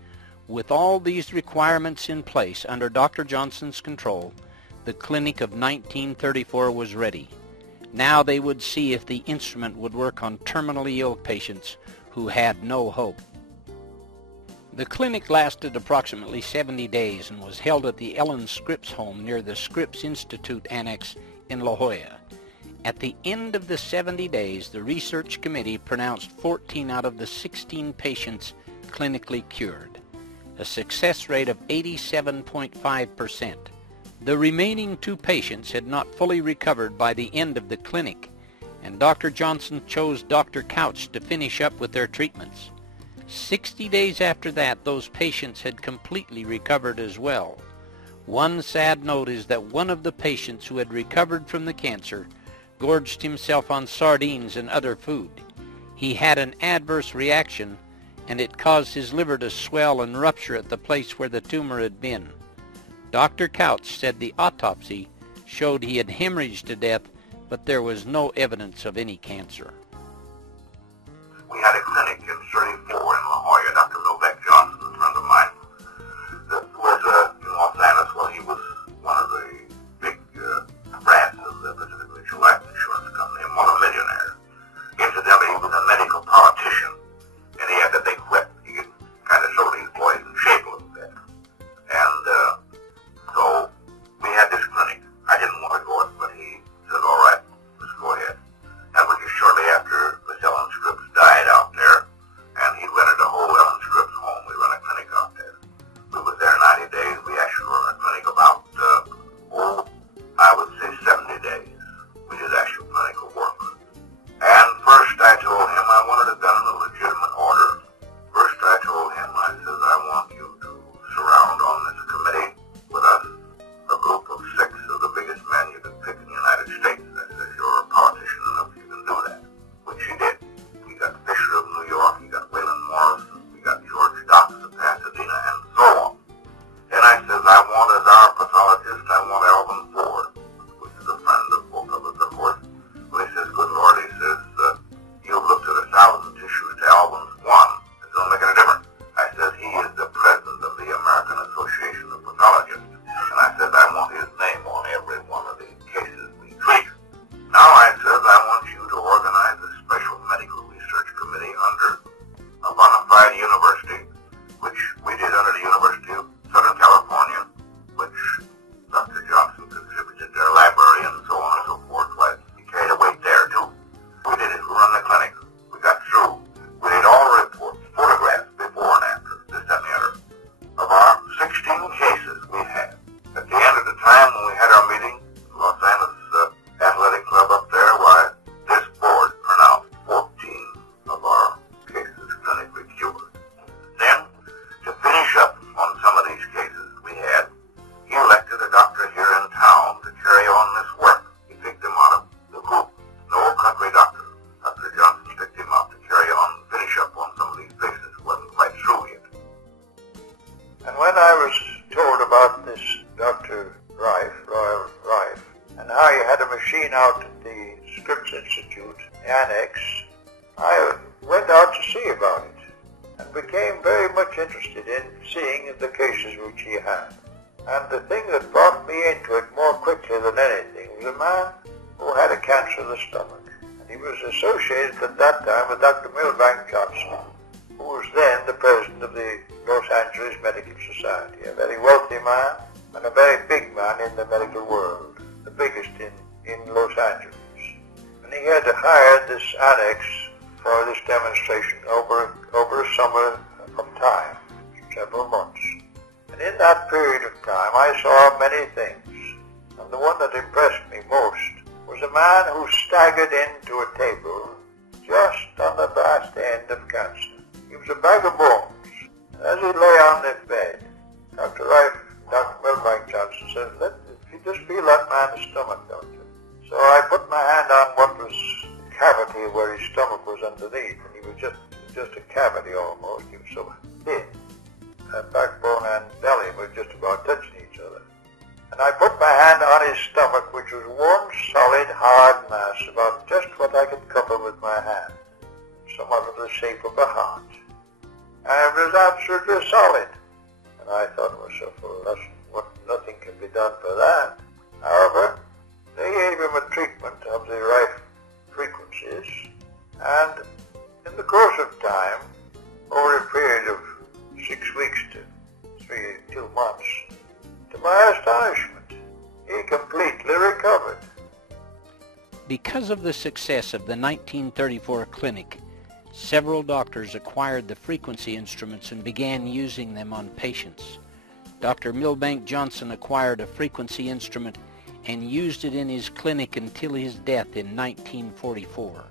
With all these requirements in place under Dr. Johnson's control, the clinic of 1934 was ready. Now they would see if the instrument would work on terminally ill patients who had no hope. The clinic lasted approximately 70 days and was held at the Ellen Scripps home near the Scripps Institute Annex in La Jolla. At the end of the 70 days, the research committee pronounced 14 out of the 16 patients clinically cured, a success rate of 87.5%. The remaining 2 patients had not fully recovered by the end of the clinic, and Dr. Johnson chose Dr. Couch to finish up with their treatments. 60 days after that, those patients had completely recovered as well. One sad note is that one of the patients who had recovered from the cancer gorged himself on sardines and other food. He had an adverse reaction, and it caused his liver to swell and rupture at the place where the tumor had been. Dr. Couch said the autopsy showed he had hemorrhaged to death, but there was no evidence of any cancer. We had a clinic in 34 in La Jolla. Dr. Novak Johnson, a friend of mine, that was in Los Angeles. Well, he was one of the big brands of the Pacific Mutual Life Insurance Company, a multimillionaire. Incidentally, he was a medical politician, and he had the big whip. He could kind of show these boys in shape a little bit. And so we had this clinic. I didn't want to go it, but he said, all right, let's go ahead. That was just shortly after Miss Ellen Scripps died out there, and he rented a whole Ellen Scripps home. We run a clinic out there. We was there 90 days. We actually run a clinic about, I would say 70 days. We did actual clinical work. And first I told him I wanted it done in a legitimate order. First I told him, I said, I want you to surround on this committee with us a group of 6 of the biggest men you can pick in the United States. I said, you're a politician enough, you can do that. Which he did. We got Fisher of New York, we got Waylon Morrison, we got George Docks of Pasadena, and so on. Then I says, I want as our pathologist, I want Alvin Ford, which is a friend of both of us, of course. When he says, good Lord, he says, you've looked at 1,000 tissues to Alvin's 1. It don't make any difference. I said, he is the president of the American Association of Pathologists. And I said, I want his name on every one of the cases we treat. Now I said, I want you to organize a special medical research committee under a bona fide university, which we did under the University of Southern California, which Dr. Johnson contributed their library and so on and so forth. Like, he carried a weight there too. We did it. We run the clinic. We got through. We did all the reports, photographs, before and after, this, that, and the other, of our 16 cases we had. At the end of the time when we had our meeting, Los Angeles Athletic Club up there, why, this board pronounced 14 of our cases clinically cured. Then, to finish up on some of these cases we had, he elected a doctor here in town to carry on this work. He picked him out of the group. No country doctor. Dr. Johnson picked him out to carry on and finish up on some of these cases who wasn't quite through yet. And when I was told about this Dr. Raiff, Rойалд Raiff, and how he had a machine out at the Scripps Institute Annex, I went out to see about it and became very much interested in seeing the cases which he had. And the thing that brought me into it more quickly than anything was a man who had a cancer of the stomach. And he was associated at that time with Dr. Milbank Johnson, who was then the president of the Los Angeles Medical Society, a very wealthy man and a very big man in the medical world, the biggest in Los Angeles. And he had hired this annex for this demonstration over a summer of time, several months. And in that period of time I saw many things, and the one that impressed me most was a man who staggered into a table just on the vast end of cancer. He was a bag of bones, and as he lay on the bed, Dr. Raiff, Dr. Milbank Johnson said, if you just feel that man's stomach, don't you? So I put my hand on what was the cavity where his stomach was underneath, and he was just a cavity almost. He was so thin. Backbone and belly were just about touching each other. And I put my hand on his stomach, which was one solid, hard mass, about just what I could cover with my hand. the shape of a heart. And it was absolutely solid. And I thought to myself, well, nothing can be done for that. However, they gave him a treatment of the Raiff frequencies, and in the course of time, over a period of 6 weeks to 2 months, to my astonishment, he completely recovered. Because of the success of the 1934 clinic, several doctors acquired the frequency instruments and began using them on patients. Dr. Milbank Johnson acquired a frequency instrument and used it in his clinic until his death in 1944.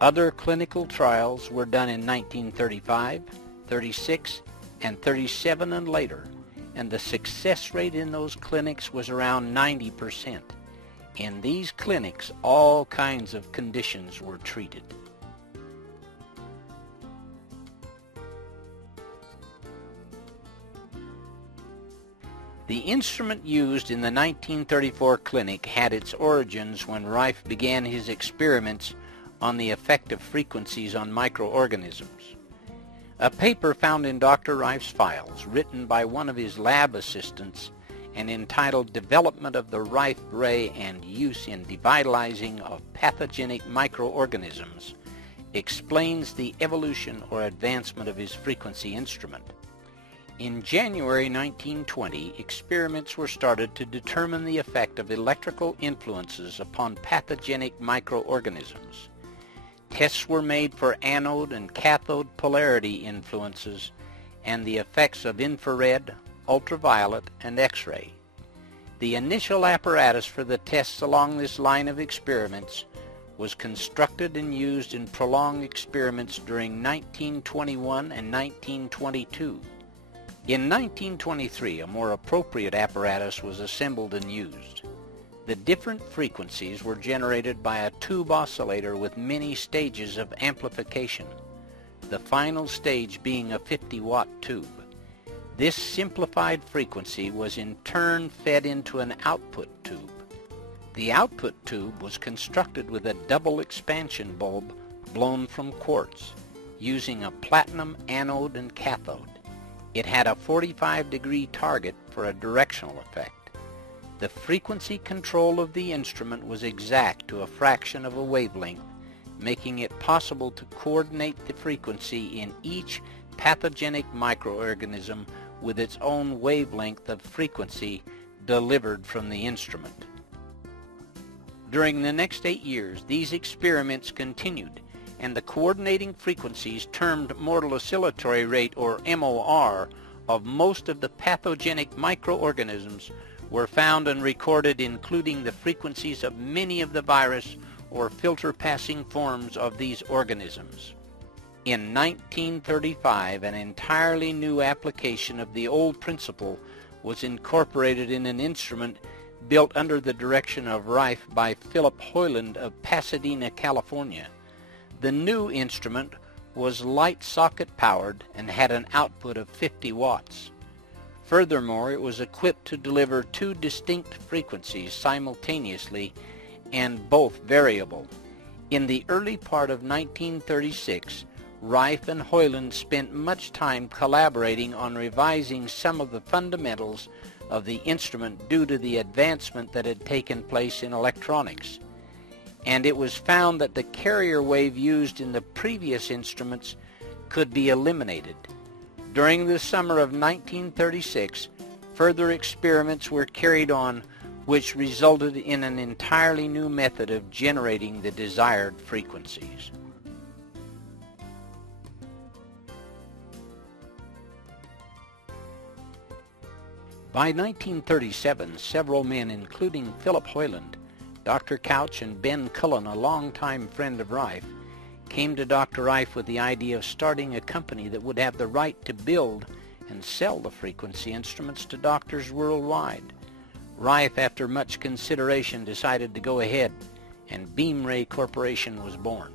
Other clinical trials were done in 1935, 36, and 37 and later, and the success rate in those clinics was around 90%. In these clinics, all kinds of conditions were treated. The instrument used in the 1934 clinic had its origins when Raiff began his experiments on the effect of frequencies on microorganisms. A paper found in Dr. Raiff's files, written by one of his lab assistants and entitled Development of the Raiff Ray and Use in Devitalizing of Pathogenic Microorganisms, explains the evolution or advancement of his frequency instrument. In January 1920, experiments were started to determine the effect of electrical influences upon pathogenic microorganisms. Tests were made for anode and cathode polarity influences and the effects of infrared, ultraviolet, and X-ray. The initial apparatus for the tests along this line of experiments was constructed and used in prolonged experiments during 1921 and 1922. In 1923, a more appropriate apparatus was assembled and used. The different frequencies were generated by a tube oscillator with many stages of amplification, the final stage being a 50-watt tube. This simplified frequency was in turn fed into an output tube. The output tube was constructed with a double expansion bulb blown from quartz, using a platinum anode and cathode. It had a 45-degree target for a directional effect. The frequency control of the instrument was exact to a fraction of a wavelength, making it possible to coordinate the frequency in each pathogenic microorganism with its own wavelength of frequency delivered from the instrument. During the next 8 years, these experiments continued, and the coordinating frequencies termed mortal oscillatory rate, or MOR, of most of the pathogenic microorganisms were found and recorded, including the frequencies of many of the virus or filter-passing forms of these organisms. In 1935, an entirely new application of the old principle was incorporated in an instrument built under the direction of Raiff by Philip Hoyland of Pasadena, California. The new instrument was light socket powered and had an output of 50 watts. Furthermore, it was equipped to deliver 2 distinct frequencies simultaneously and both variable. In the early part of 1936, Raiff and Hoyland spent much time collaborating on revising some of the fundamentals of the instrument due to the advancement that had taken place in electronics. And it was found that the carrier wave used in the previous instruments could be eliminated. During the summer of 1936, further experiments were carried on which resulted in an entirely new method of generating the desired frequencies. By 1937, several men, including Philip Hoyland, Dr. Couch, and Ben Cullen, a longtime friend of Raiff, came to Dr. Raiff with the idea of starting a company that would have the right to build and sell the frequency instruments to doctors worldwide. Raiff, after much consideration, decided to go ahead, and Beam Ray Corporation was born.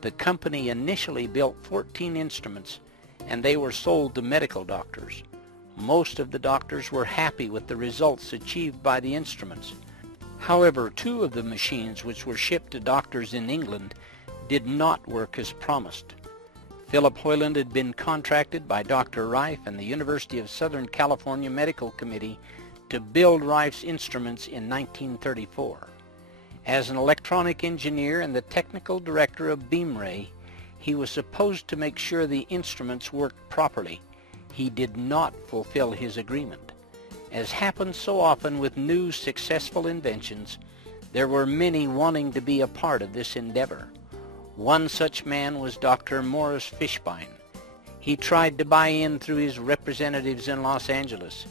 The company initially built 14 instruments, and they were sold to medical doctors. Most of the doctors were happy with the results achieved by the instruments. However, 2 of the machines which were shipped to doctors in England did not work as promised. Philip Hoyland had been contracted by Dr. Raiff and the University of Southern California Medical Committee to build Raif's instruments in 1934. As an electronic engineer and the technical director of Beamray, he was supposed to make sure the instruments worked properly. He did not fulfill his agreement. As happens so often with new successful inventions, there were many wanting to be a part of this endeavor. One such man was Dr. Morris Fishbein. He tried to buy in through his representatives in Los Angeles.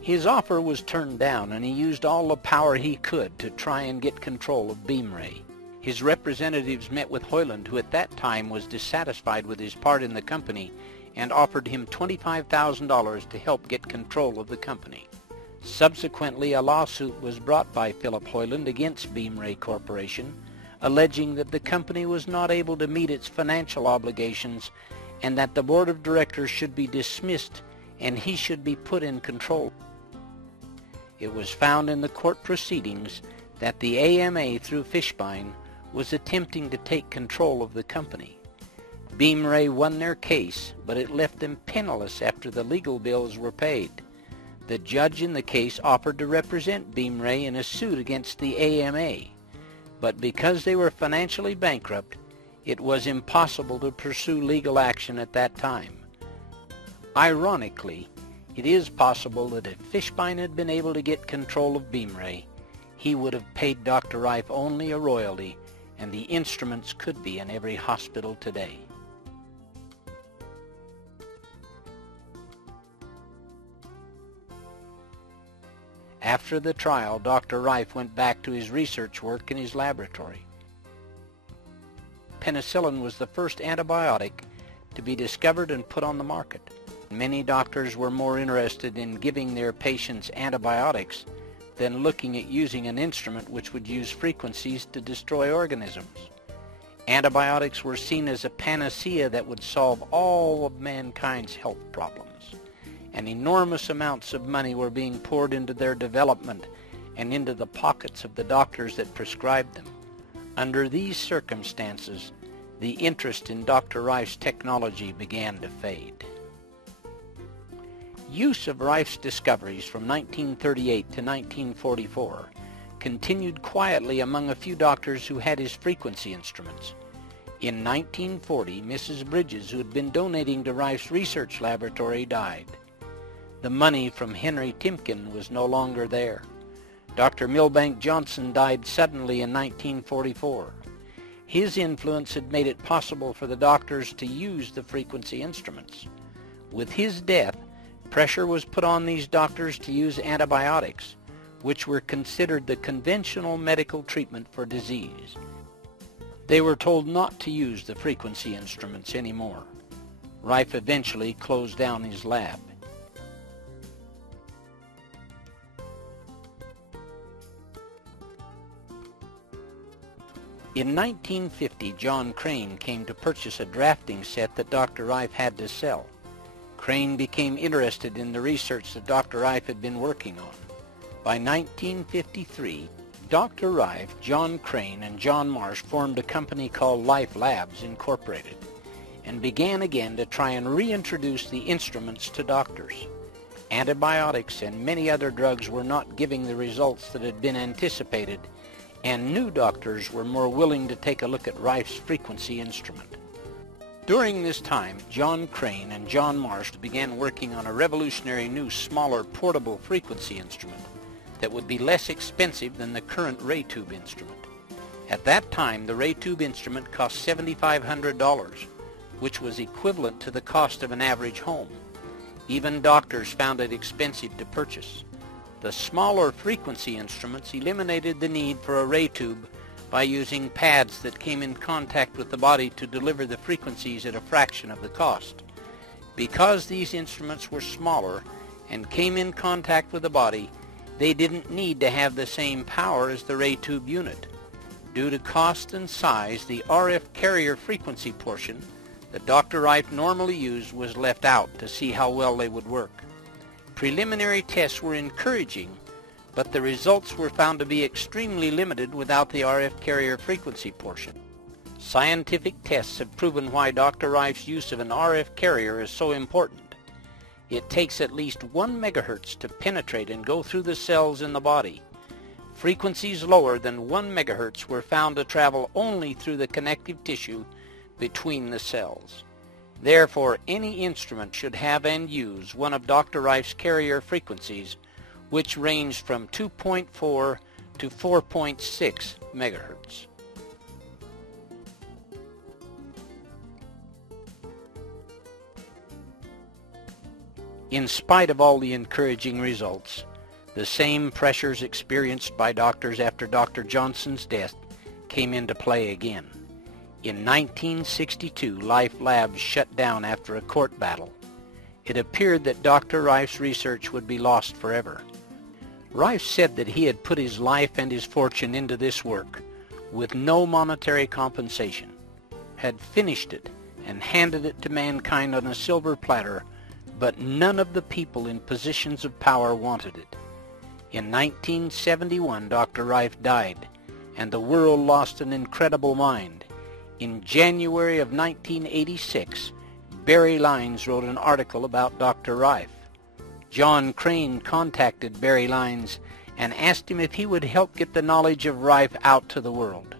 His offer was turned down, and he used all the power he could to try and get control of Beamray. His representatives met with Hoyland, who at that time was dissatisfied with his part in the company, and offered him $25,000 to help get control of the company. Subsequently, a lawsuit was brought by Philip Hoyland against Beamray Corporation, alleging that the company was not able to meet its financial obligations and that the board of directors should be dismissed and he should be put in control. It was found in the court proceedings that the AMA, through Fishbein, was attempting to take control of the company. Beamray won their case, but it left them penniless after the legal bills were paid. The judge in the case offered to represent Beamray in a suit against the AMA, but because they were financially bankrupt, it was impossible to pursue legal action at that time. Ironically, it is possible that if Fishbein had been able to get control of Beamray, he would have paid Dr. Raiff only a royalty, and the instruments could be in every hospital today. After the trial, Dr. Raiff went back to his research work in his laboratory. Penicillin was the first antibiotic to be discovered and put on the market. Many doctors were more interested in giving their patients antibiotics than looking at using an instrument which would use frequencies to destroy organisms. Antibiotics were seen as a panacea that would solve all of mankind's health problems, and enormous amounts of money were being poured into their development and into the pockets of the doctors that prescribed them. Under these circumstances, the interest in Dr. Raif's technology began to fade. Use of Raif's discoveries from 1938 to 1944 continued quietly among a few doctors who had his frequency instruments. In 1940, Mrs. Bridges, who had been donating to Raif's research laboratory, died. The money from Henry Timken was no longer there. Dr. Milbank Johnson died suddenly in 1944. His influence had made it possible for the doctors to use the frequency instruments. With his death, pressure was put on these doctors to use antibiotics, which were considered the conventional medical treatment for disease. They were told not to use the frequency instruments anymore. Raiff eventually closed down his lab. In 1950, John Crane came to purchase a drafting set that Dr. Raiff had to sell. Crane became interested in the research that Dr. Raiff had been working on. By 1953, Dr. Raiff, John Crane, and John Marsh formed a company called Life Labs Incorporated and began again to try and reintroduce the instruments to doctors. Antibiotics and many other drugs were not giving the results that had been anticipated, and new doctors were more willing to take a look at Raif's frequency instrument. During this time, John Crane and John Marsh began working on a revolutionary new, smaller, portable frequency instrument that would be less expensive than the current ray tube instrument. At that time, the ray tube instrument cost $7,500, which was equivalent to the cost of an average home. Even doctors found it expensive to purchase. The smaller frequency instruments eliminated the need for a ray tube by using pads that came in contact with the body to deliver the frequencies at a fraction of the cost. Because these instruments were smaller and came in contact with the body, they didn't need to have the same power as the ray tube unit. Due to cost and size, the RF carrier frequency portion that Dr. Raiff normally used was left out to see how well they would work. Preliminary tests were encouraging, but the results were found to be extremely limited without the RF carrier frequency portion. Scientific tests have proven why Dr. Rife's use of an RF carrier is so important. It takes at least 1 megahertz to penetrate and go through the cells in the body. Frequencies lower than 1 megahertz were found to travel only through the connective tissue between the cells. Therefore, any instrument should have and use one of Dr. Rife's carrier frequencies, which range from 2.4 to 4.6 megahertz. In spite of all the encouraging results, the same pressures experienced by doctors after Dr. Johnson's death came into play again. In 1962, Life Labs shut down after a court battle. It appeared that Dr. Rife's research would be lost forever. Rife said that he had put his life and his fortune into this work with no monetary compensation, had finished it and handed it to mankind on a silver platter, but none of the people in positions of power wanted it. In 1971, Dr. Rife died, and the world lost an incredible mind. In January of 1986, Barry Lines wrote an article about Dr. Rife. John Crane contacted Barry Lines and asked him if he would help get the knowledge of Rife out to the world.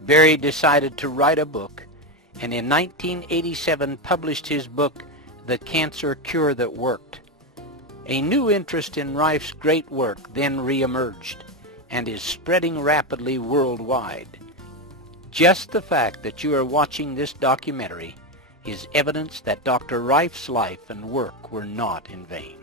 Barry decided to write a book, and in 1987 published his book, The Cancer Cure That Worked. A new interest in Rife's great work then re-emerged and is spreading rapidly worldwide. Just the fact that you are watching this documentary is evidence that Dr. Rife's life and work were not in vain.